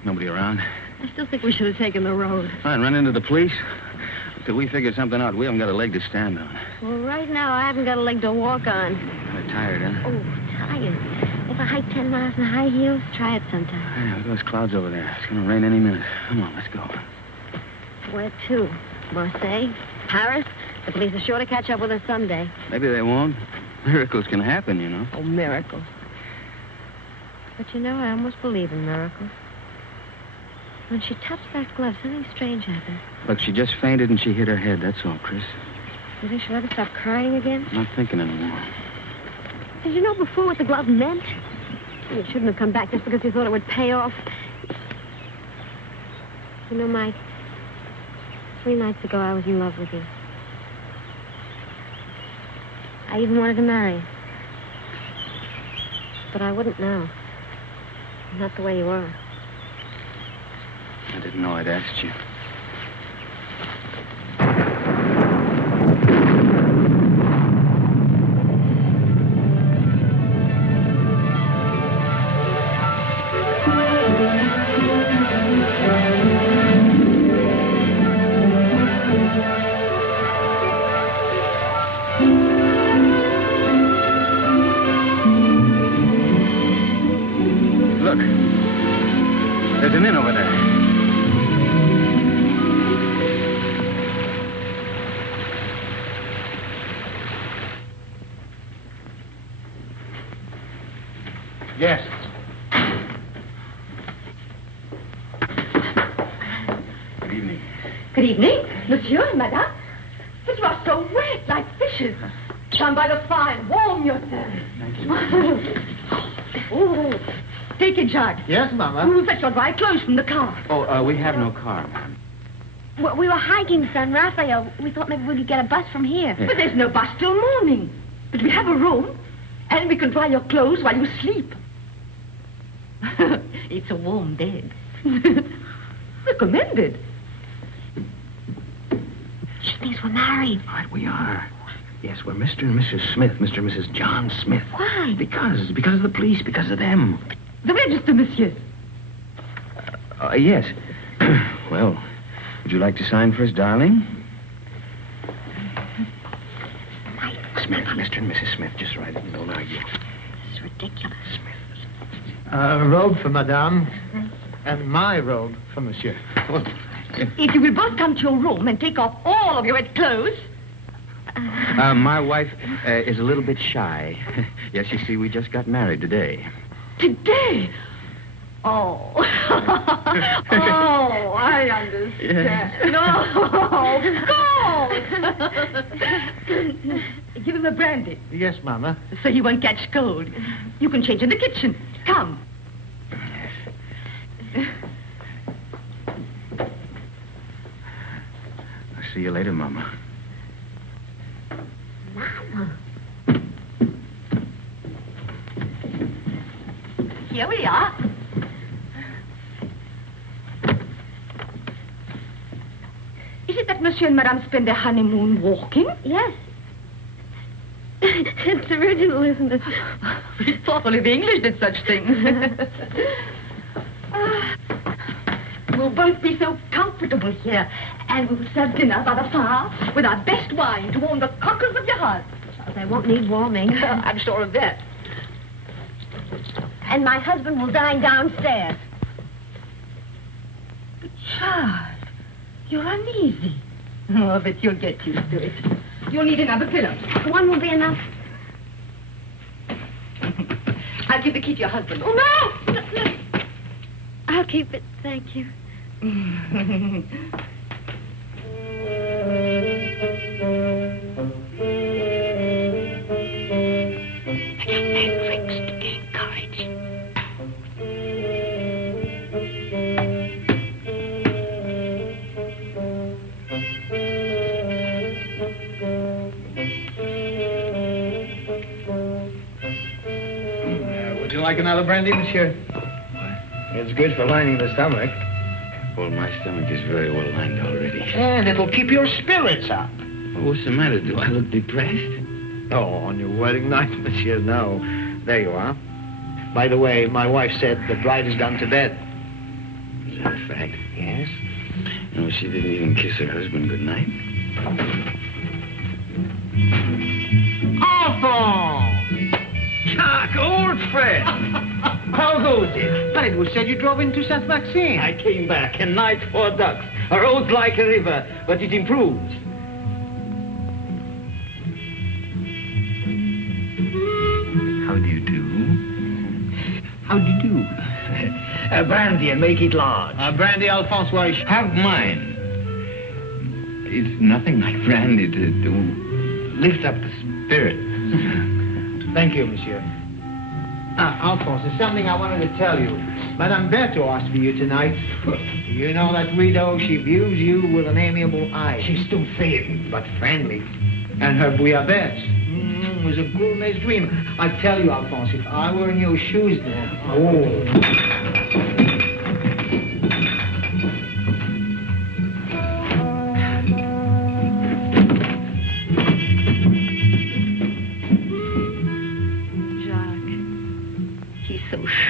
Nobody around? I still think we should have taken the road. Fine, run into the police. Until we figure something out, we haven't got a leg to stand on. Well, right now, I haven't got a leg to walk on. Kind of tired, huh? Oh, tired. If I hike 10 miles in high heels, try it sometime. Yeah, look at those clouds over there. It's going to rain any minute. Come on, let's go. Where to? Marseille? Paris? The police are sure to catch up with us someday. Maybe they won't. Miracles can happen, you know. Oh, miracles. But you know, I almost believe in miracles. When she touched that glove, something strange happened. Look, she just fainted and she hit her head. That's all, Chris. You think she'll ever stop crying again? I'm not thinking anymore. Did you know before what the glove meant? You shouldn't have come back just because you thought it would pay off. You know, Mike, 3 nights ago I was in love with you. I even wanted to marry you. But I wouldn't now. Not the way you are. I didn't know I'd asked you. Look, there's an inn over there. Yes. Good evening. Good evening, monsieur and madame. But you are so wet, like fishes. Come by the fire and warm yourselves. Thank you. Oh, take a jug. Yes, Mama. We'll fetch your dry clothes from the car. Oh, we have no car, ma'am. Well, we were hiking, San Rafael. We thought maybe we could get a bus from here. But there's no bus till morning. But we have a room, and we can dry your clothes while you sleep. It's a warm bed. Recommended. She thinks we're married. Right, we are. Yes, we're Mr. and Mrs. Smith, Mr. and Mrs. John Smith. Why? Because of the police, because of them. The register, monsieur. Yes. Well, would you like to sign for us, darling? Smith, Mr. and Mrs. Smith, just right. Don't argue. This is ridiculous. A robe for Madame, and my robe for Monsieur. Well, If you will both come to your room and take off all of your wet clothes. My wife is a little bit shy. Yes, you see, we just got married today. Today? Oh. Oh, I understand. No, of course. Give him a brandy. Yes, Mama. So he won't catch cold. You can change in the kitchen. Come. I'll see you later, Mama. Mama. Here we are. Is it that Monsieur and Madame spend their honeymoon walking? Yes. It's original, isn't it? It's thought only the English did such things. We'll both be so comfortable here, and we will serve dinner by the fire with our best wine to warm the cockles of your hearts. They won't need warming. I'm sure of that. And my husband will dine downstairs. But Charles, you're uneasy. Oh, but you'll get used to it. You'll need another pillow. One will be enough. I'll give the key to your husband. Oh, no! No. I'll keep it, thank you. Would you like another brandy, monsieur? It's good for lining the stomach. Well, my stomach is very well lined already. And it'll keep your spirits up. Well, what's the matter? Do I look depressed? Oh, on your wedding night, monsieur, no. There you are. By the way, my wife said the bride has gone to bed. Is that a fact? Yes. No, she didn't even kiss her husband goodnight. Alphonse! Jacques, old friend! How goes it? But it was said you drove into Saint Maxime. I came back, a night for ducks. A road like a river, but it improves. How do you do? How do you do? A brandy and make it large. A brandy, Alphonse, why? Have mine. It's nothing like brandy to lift up the spirit. Thank you, monsieur. Alphonse, there's something I wanted to tell you. Madame Berthaud asked for you tonight. You know that widow, she views you with an amiable eye. She's still thin, but friendly. And her bouillabaisse was a gourmet's dream. I tell you, Alphonse, if I were in your shoes then... Oh...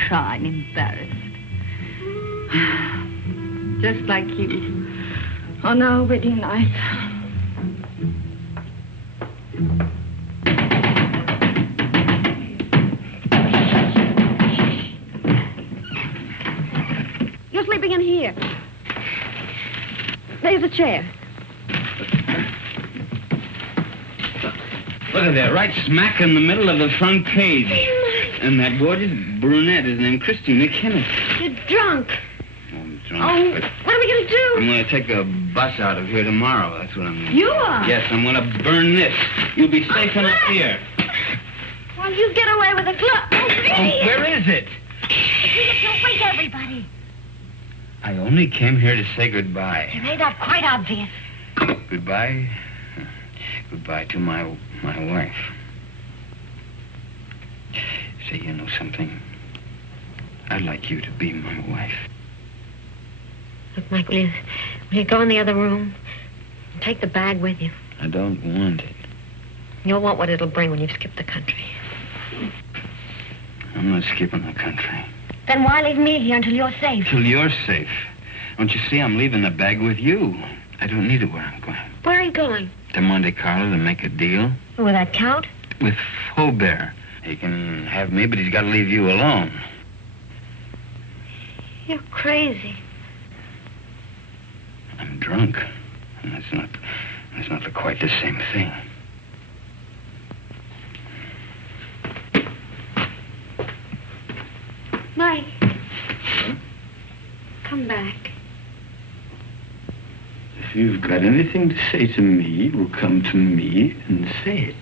Shy and embarrassed. Just like you on our wedding night. You're sleeping in here. There's a chair. Look at that, right smack in the middle of the front page. And that gorgeous brunette is named Christine McKinnon. You're drunk. Oh, I'm drunk. Oh, but what are we going to do? I'm going to take a bus out of here tomorrow. That's what I'm going to do. You are? Yes, I'm going to burn this. You'll be safe enough here. Well, you get away with a glove. Oh, where is it? You'll wake everybody. I only came here to say goodbye. You made that quite obvious. Goodbye? Goodbye to my wife. Say, you know something? I'd like you to be my wife. Look, Mike, will you go in the other room? Take the bag with you. I don't want it. You'll want what it'll bring when you've skipped the country. I'm not skipping the country. Then why leave me here until you're safe? Till you're safe. Don't you see I'm leaving the bag with you? I don't need it where I'm going. Where are you going? To Monte Carlo to make a deal. With that Count? With Faubert. He can have me, but he's got to leave you alone. You're crazy. I'm drunk. And that's not quite the same thing. Mike. Huh? Come back. If you've got anything to say to me, well, come to me and say it.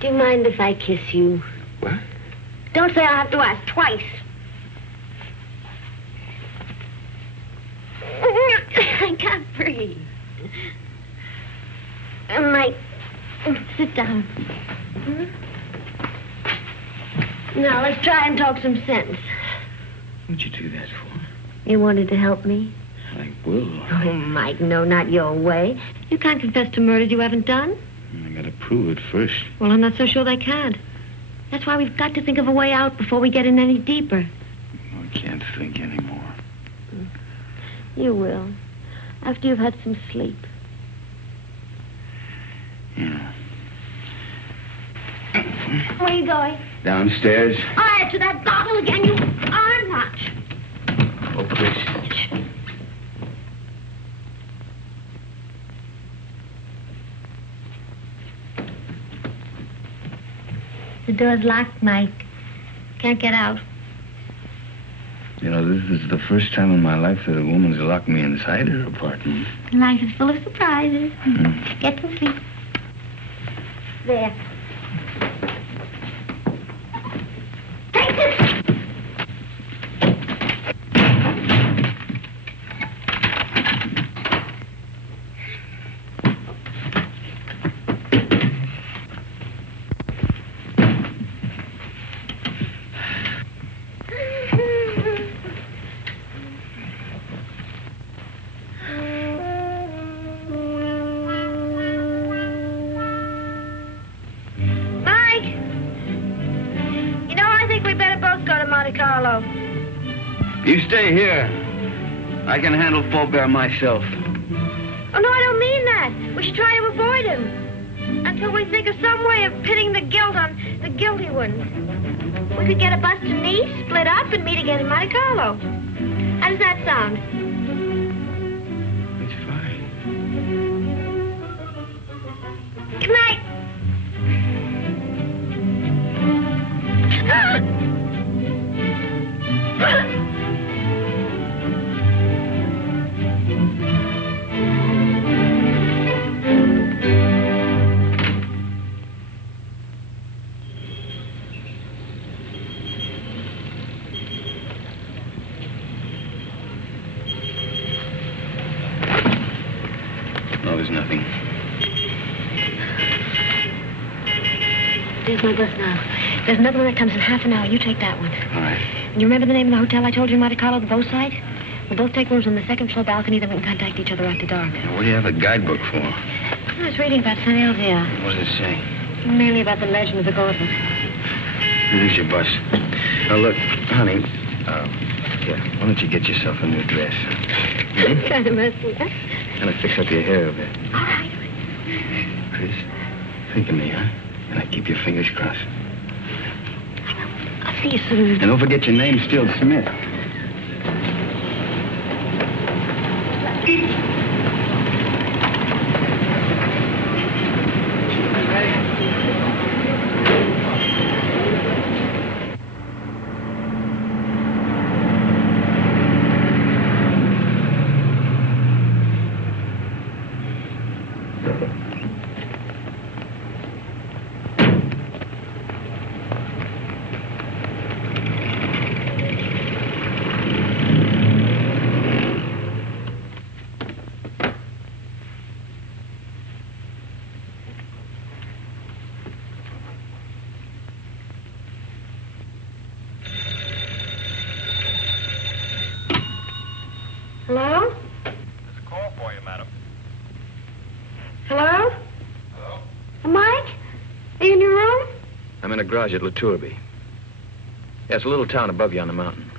Do you mind if I kiss you? What? Don't say I'll have to ask twice. I can't breathe. Mike, Sit down. Now, let's try and talk some sense. What'd you do that for? You wanted to help me? I will. Oh, Mike, no, not your way. You can't confess to murders you haven't done. I gotta prove it first. Well, I'm not so sure they can't. That's why we've got to think of a way out before we get in any deeper. I can't think anymore. You will. After you've had some sleep. Yeah. Where are you going? Downstairs. To that bottle again, you are not. Oh, Chris. The door's locked, Mike. Can't get out. You know, this is the first time in my life that a woman's locked me inside her apartment. Life is full of surprises. Get some sleep. There. Take this! You stay here. I can handle Faubert myself. Oh, no, I don't mean that. We should try to avoid him. Until we think of some way of pitting the guilt on the guilty ones. We could get a bus to Nice, split up, and meet again in Monte Carlo. How does that sound? It's fine. Good night. No, there's nothing. There's my bus now. There's another one that comes in half an hour. You take that one. All right. And you remember the name of the hotel I told you in Monte Carlo, the bow site? We'll both take rooms on the second floor balcony, then we can contact each other after dark. Now, what do you have a guidebook for? I was reading about St. Elzea. What does it say? Mainly about the legend of the gauntlet. Here's your bus. Now, look, honey, here, why don't you get yourself a new dress? Kind of messy, huh? And fix up your hair a bit. All right. Chris, think of me, huh? And I keep your fingers crossed. I'll see you soon. And don't forget your name's still Smith. Hello? There's a call for you, madam. Hello? Hello? Mike? Are you in your room? I'm in a garage at La Tourby. Yeah, it's a little town above you on the mountain.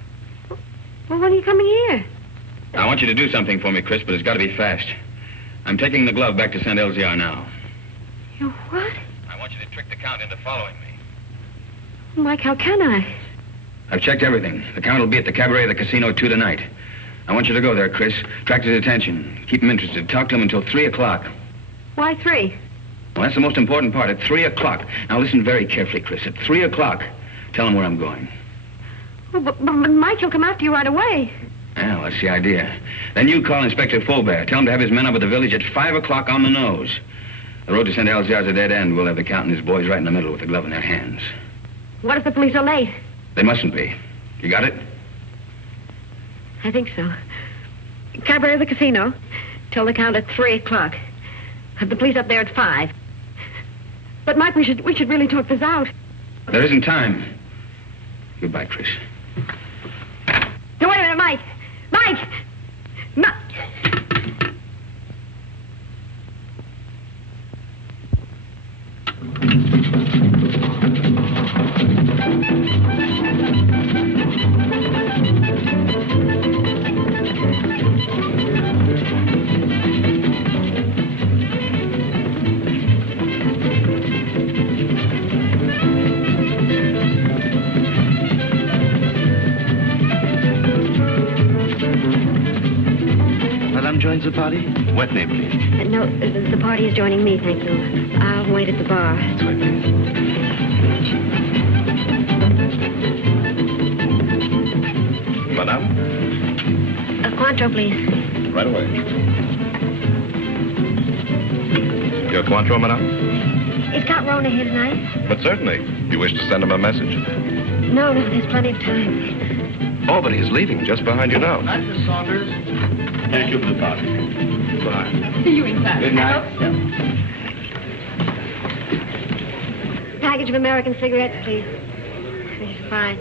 Well, when are you coming here? I want you to do something for me, Chris, but it's got to be fast. I'm taking the glove back to St. Elzea now. You what? I want you to trick the Count into following me. Mike, how can I? I've checked everything. The Count will be at the cabaret of the casino 2 tonight. I want you to go there, Chris. Attract his attention. Keep him interested. Talk to him until 3 o'clock. Why 3? Well, that's the most important part. At 3 o'clock. Now, listen very carefully, Chris. At 3 o'clock, tell him where I'm going. Well, but Mike, he'll come after you right away. Well, that's the idea. Then you call Inspector Faubert. Tell him to have his men up at the village at 5 o'clock on the nose. The road to St. Elzea is a dead end. We'll have the Count and his boys right in the middle with the glove in their hands. What if the police are late? They mustn't be. You got it? I think so. Cabaret of the casino. Tell the Count at 3 o'clock. Have the police up there at 5. But, Mike, we should really talk this out. There isn't time. Goodbye, Trish. No, wait a minute, Mike. Mike! Madame joins the party? What name, please? No, the party is joining me, thank you. I'll wait at the bar. That's right, please. Madame? A Cointreau, please. Right away. Your Cointreau, madame? Is Count Rona here tonight? But certainly. You wish to send him a message? No, there's plenty of time. Oh, but he's leaving just behind you now. Night, Miss Saunders. Thank you for the party. Goodbye. See you in time. Good night. I hope so. Package of American cigarettes, please. This is fine.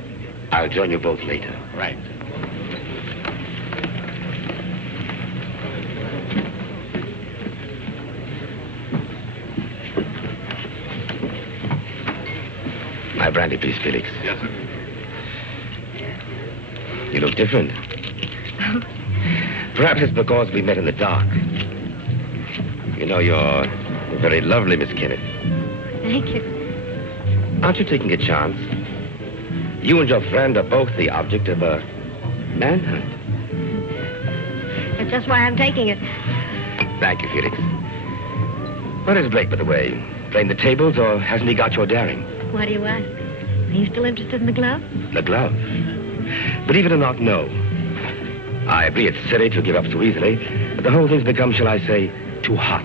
I'll join you both later. Right. My brandy, please, Felix. Yes, sir. You look different. Perhaps it's because we met in the dark. You know, you're very lovely, Miss Kenneth. Thank you. Aren't you taking a chance? You and your friend are both the object of a manhunt. That's just why I'm taking it. Thank you, Felix. Where is Blake, by the way? Playing the tables, or hasn't he got your daring? Why do you ask? Are you still interested in the glove? The glove? Believe it or not, no. I agree it's silly to give up so easily, but the whole thing's become, shall I say, too hot.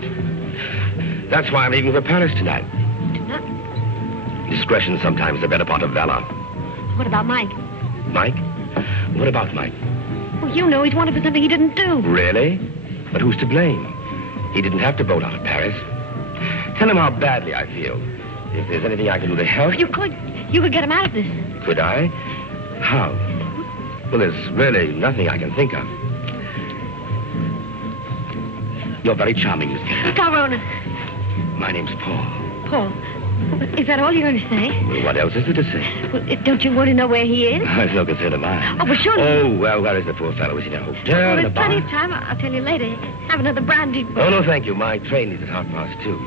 That's why I'm leaving for Paris tonight. Tonight? Discretion sometimes the better part of valor. What about Mike? Mike? What about Mike? Well, you know he's wanted for something he didn't do. Really? But who's to blame? He didn't have to boat out of Paris. Tell him how badly I feel. If there's anything I can do to help... You could get him out of this. Could I? How? Well, there's really nothing I can think of. You're very charming, Miss Kennedy. Corona. My name's Paul. Paul. Is that all you're going to say? Well, what else is there to say? Well, don't you want to know where he is? It's no concern of mine. Oh, well, surely... Oh, well, where is the poor fellow? Is he in a hotel, Well, in a there's bar? plenty of time. I'll tell you later. Have another brandy. Oh, no, thank you. My train leaves at 2:30.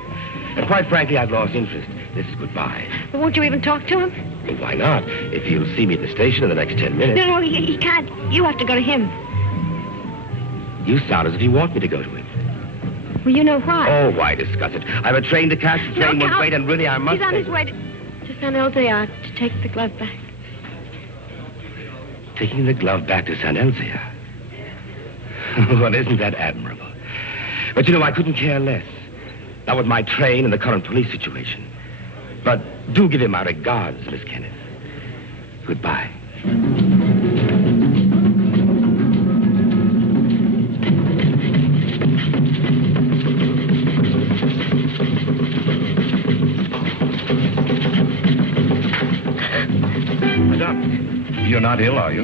And quite frankly, I've lost interest. This is goodbye. Well, won't you even talk to him? Well, why not? If he'll see me at the station in the next 10 minutes. No, he can't. You have to go to him. You sound as if you want me to go to him. Well, you know why. Oh, why discuss it? I have a train to catch. The train won't wait, and really, I must... He's on his way to San Elzea to take the glove back. Taking the glove back to San Elzea? Well, isn't that admirable? But, you know, I couldn't care less. Not with my train and the current police situation. But do give him my regards, Miss Kenneth. Goodbye. Madame, you're not ill, are you?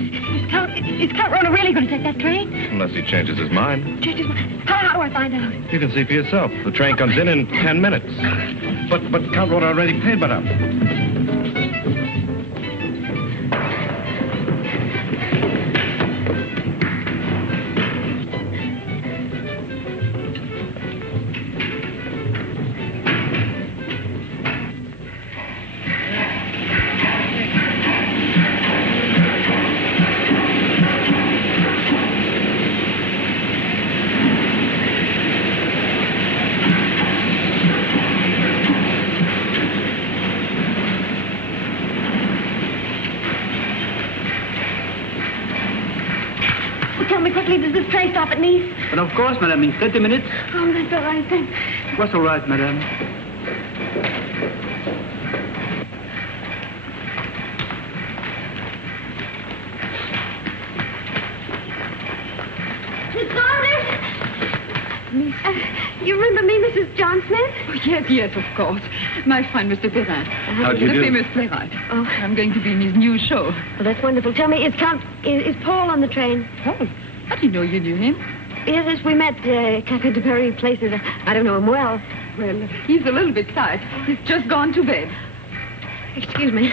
Is Count Rona really going to take that train? Unless he changes his mind. Change his mind. How do I find out? You can see for yourself. The train comes in 10 minutes. But Count Rona already paid, madame. Tell me quickly, does this train stop at Nice? And of course, madame, in 30 minutes. Oh, that's all right, thanks. What's all right, madame? Miss Saunders! You remember me, Mrs. John Smith? Oh, yes, of course. My friend, Mr. Perrin. How do you do? The famous playwright. Oh. I'm going to be in his new show. Well, that's wonderful. Tell me, is Paul on the train? Paul? How do you know you knew him? Yes, we met Café de Paris places. I don't know him well. Well, he's a little bit tired. He's just gone to bed. Excuse me.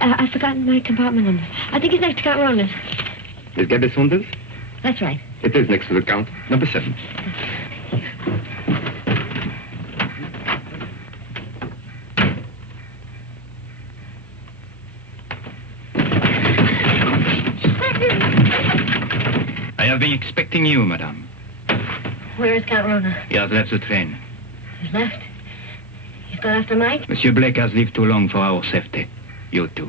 I've forgotten my compartment number. I think it's next to Count Ronald. Is Gabby Saunders? That's right. It is next to the Count. Number 7. I have been expecting you, madame. Where is Count Ronald? He has left the train. He's left. He's gone after Mike? Monsieur Blake has lived too long for our safety. You too.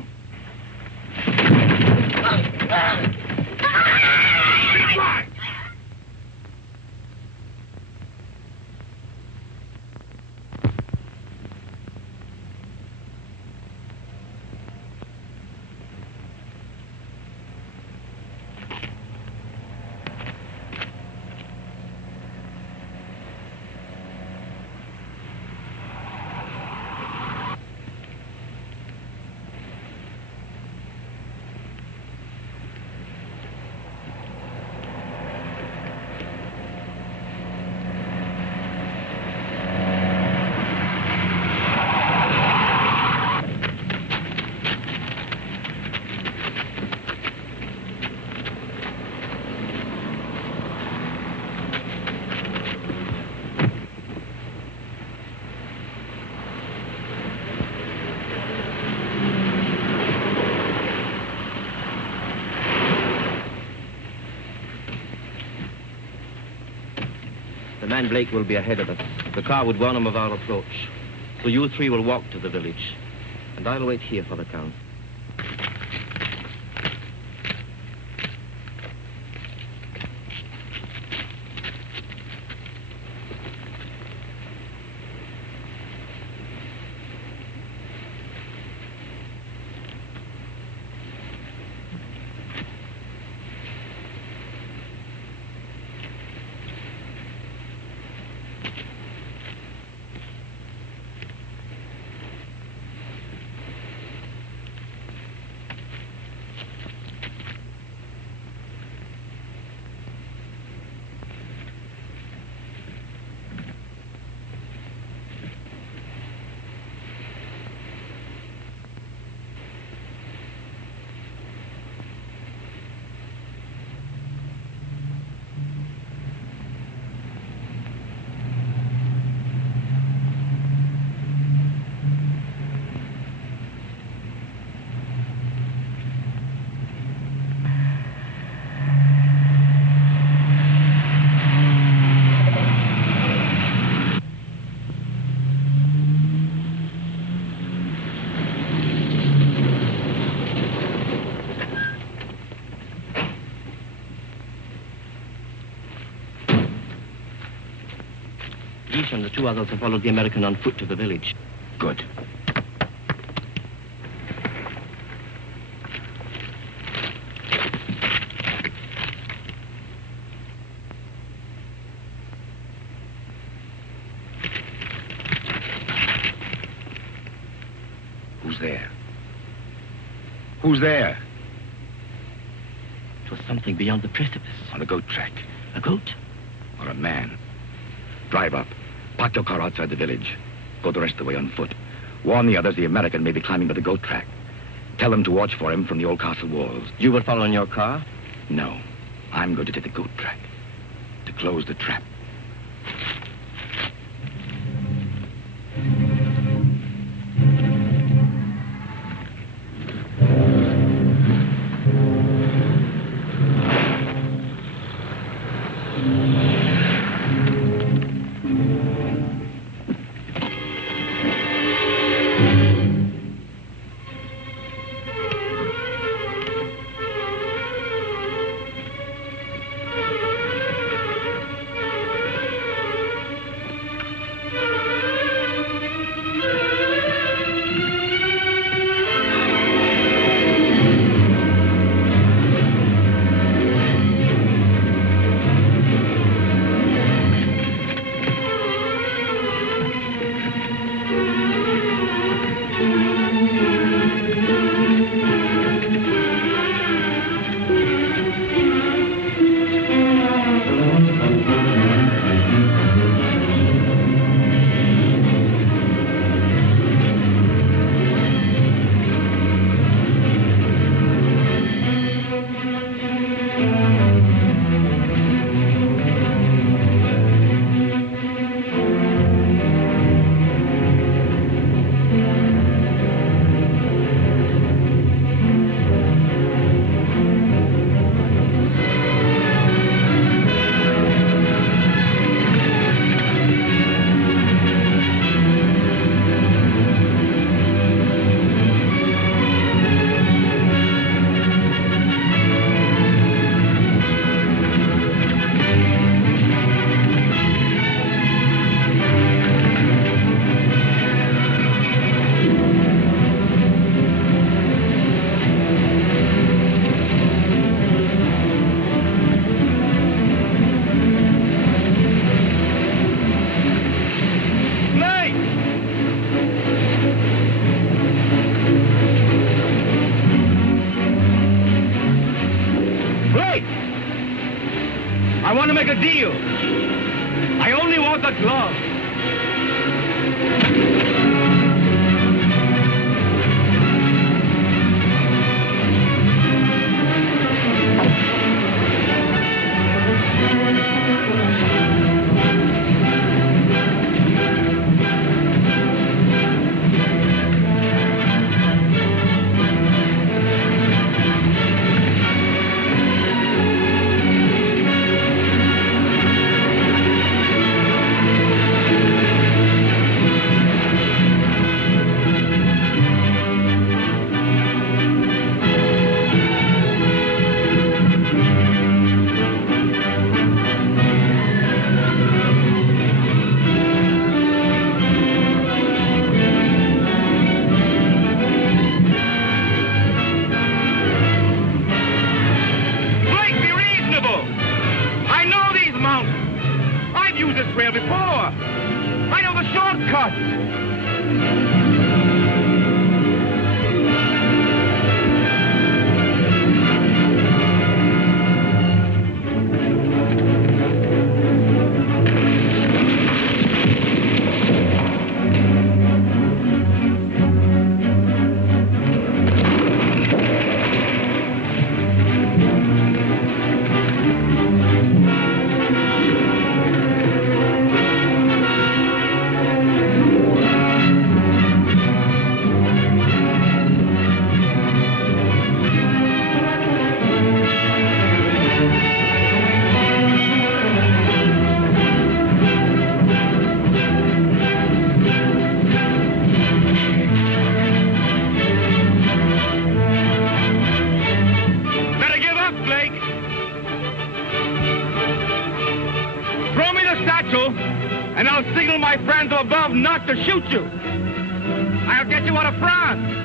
The man Blake will be ahead of us. The car would warn him of our approach. So you 3 will walk to the village. And I'll wait here for the Count. Guiche and the 2 others have followed the American on foot to the village. Good. Who's there? Who's there? It was something beyond the precipice. On the goat track. A goat? Or a man. Drive up. Park your car outside the village. Go the rest of the way on foot. Warn the others the American may be climbing by the goat track. Tell them to watch for him from the old castle walls. You will follow in your car? No. I'm going to take the goat track. To close the trap. Blake! I want to make a deal. I only want the glove. And I'll signal my friends above not to shoot you. I'll get you out of France.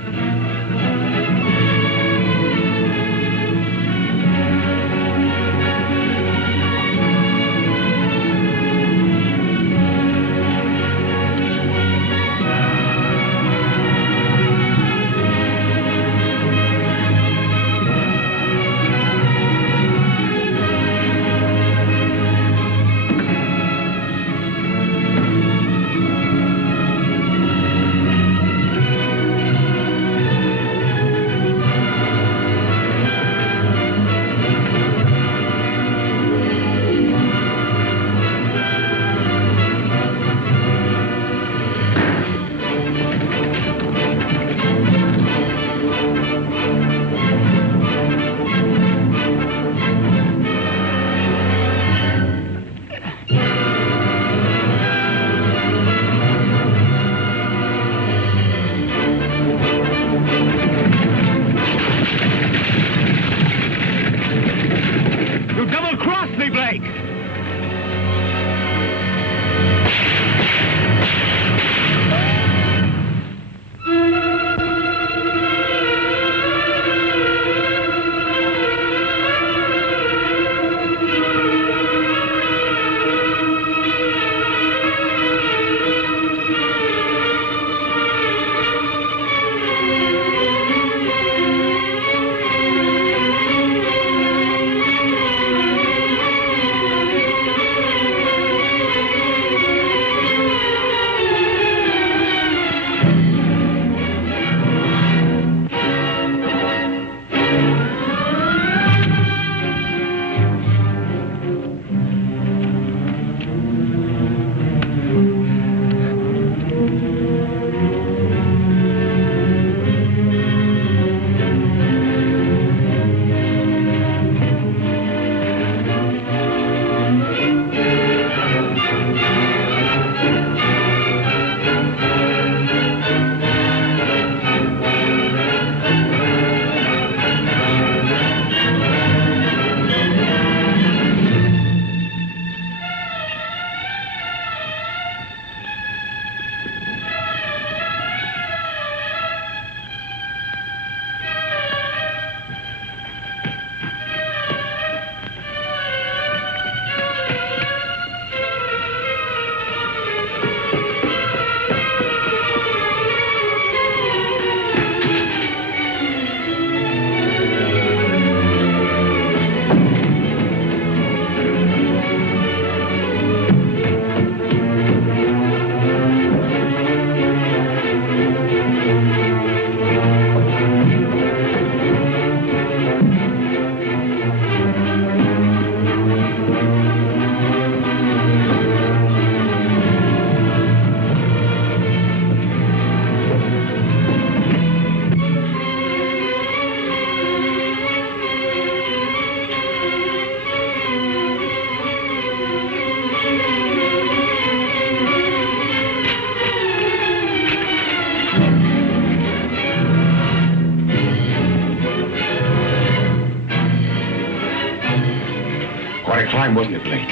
Quite a climb, wasn't it, Blake?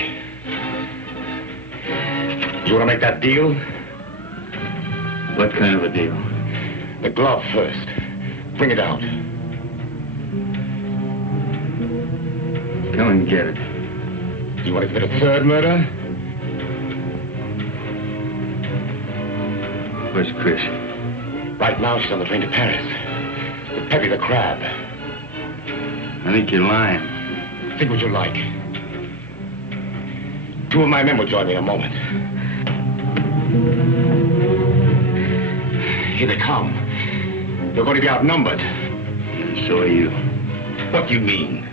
You want to make that deal? What kind of a deal? The glove first. Bring it out. Come and get it. You want to commit a third murder? Where's Chris? Right now, she's on the train to Paris. With Peppy the Crab. I think you're lying. Think what you like. 2 of my men will join me in a moment. Here they come. You're going to be outnumbered. And so are you. What do you mean?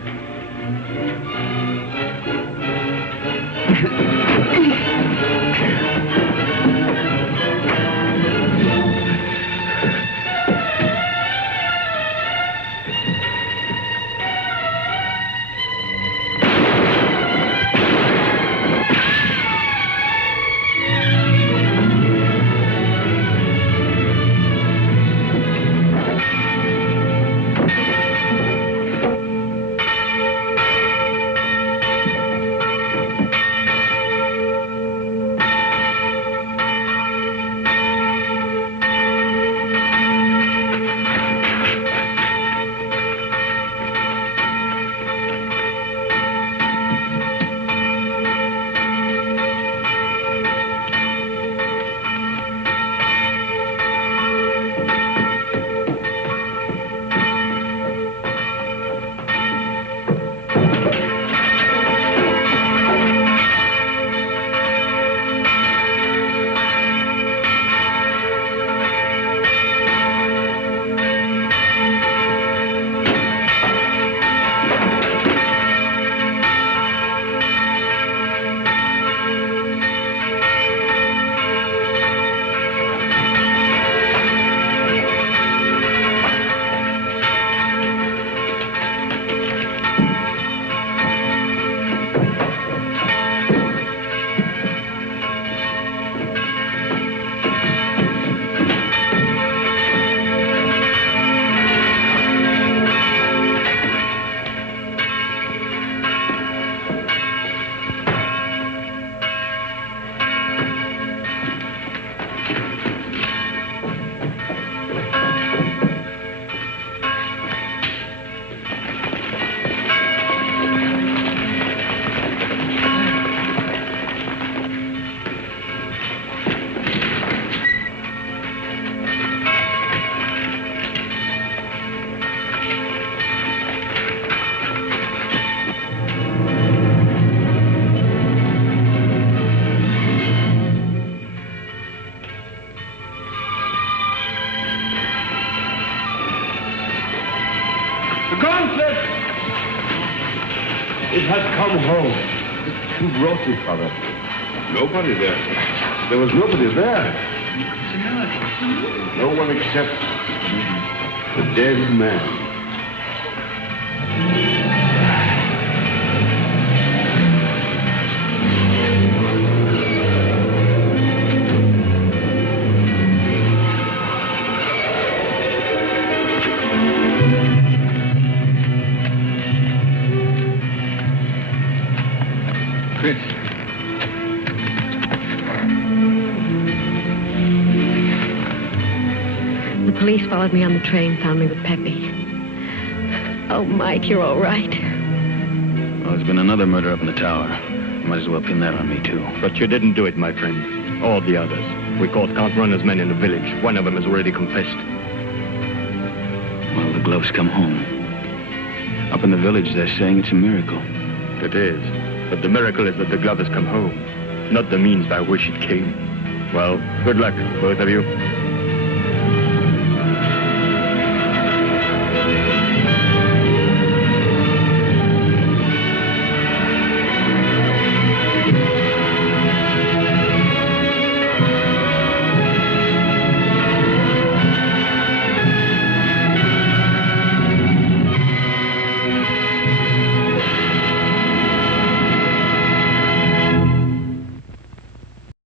It has come home. Who brought it, Father? Nobody there. There was nobody there. No one except the dead man. Chris. The police followed me on the train, found me with Peppy. Oh, Mike, you're all right. Well, there's been another murder up in the tower. Might as well pin that on me, too. But you didn't do it, my friend. All the others. We caught Count-Runner's men in the village. One of them has already confessed. Well, the gloves come home. Up in the village, they're saying it's a miracle. It is. But the miracle is that the glove has come home, not the means by which it came. Well, good luck, both of you.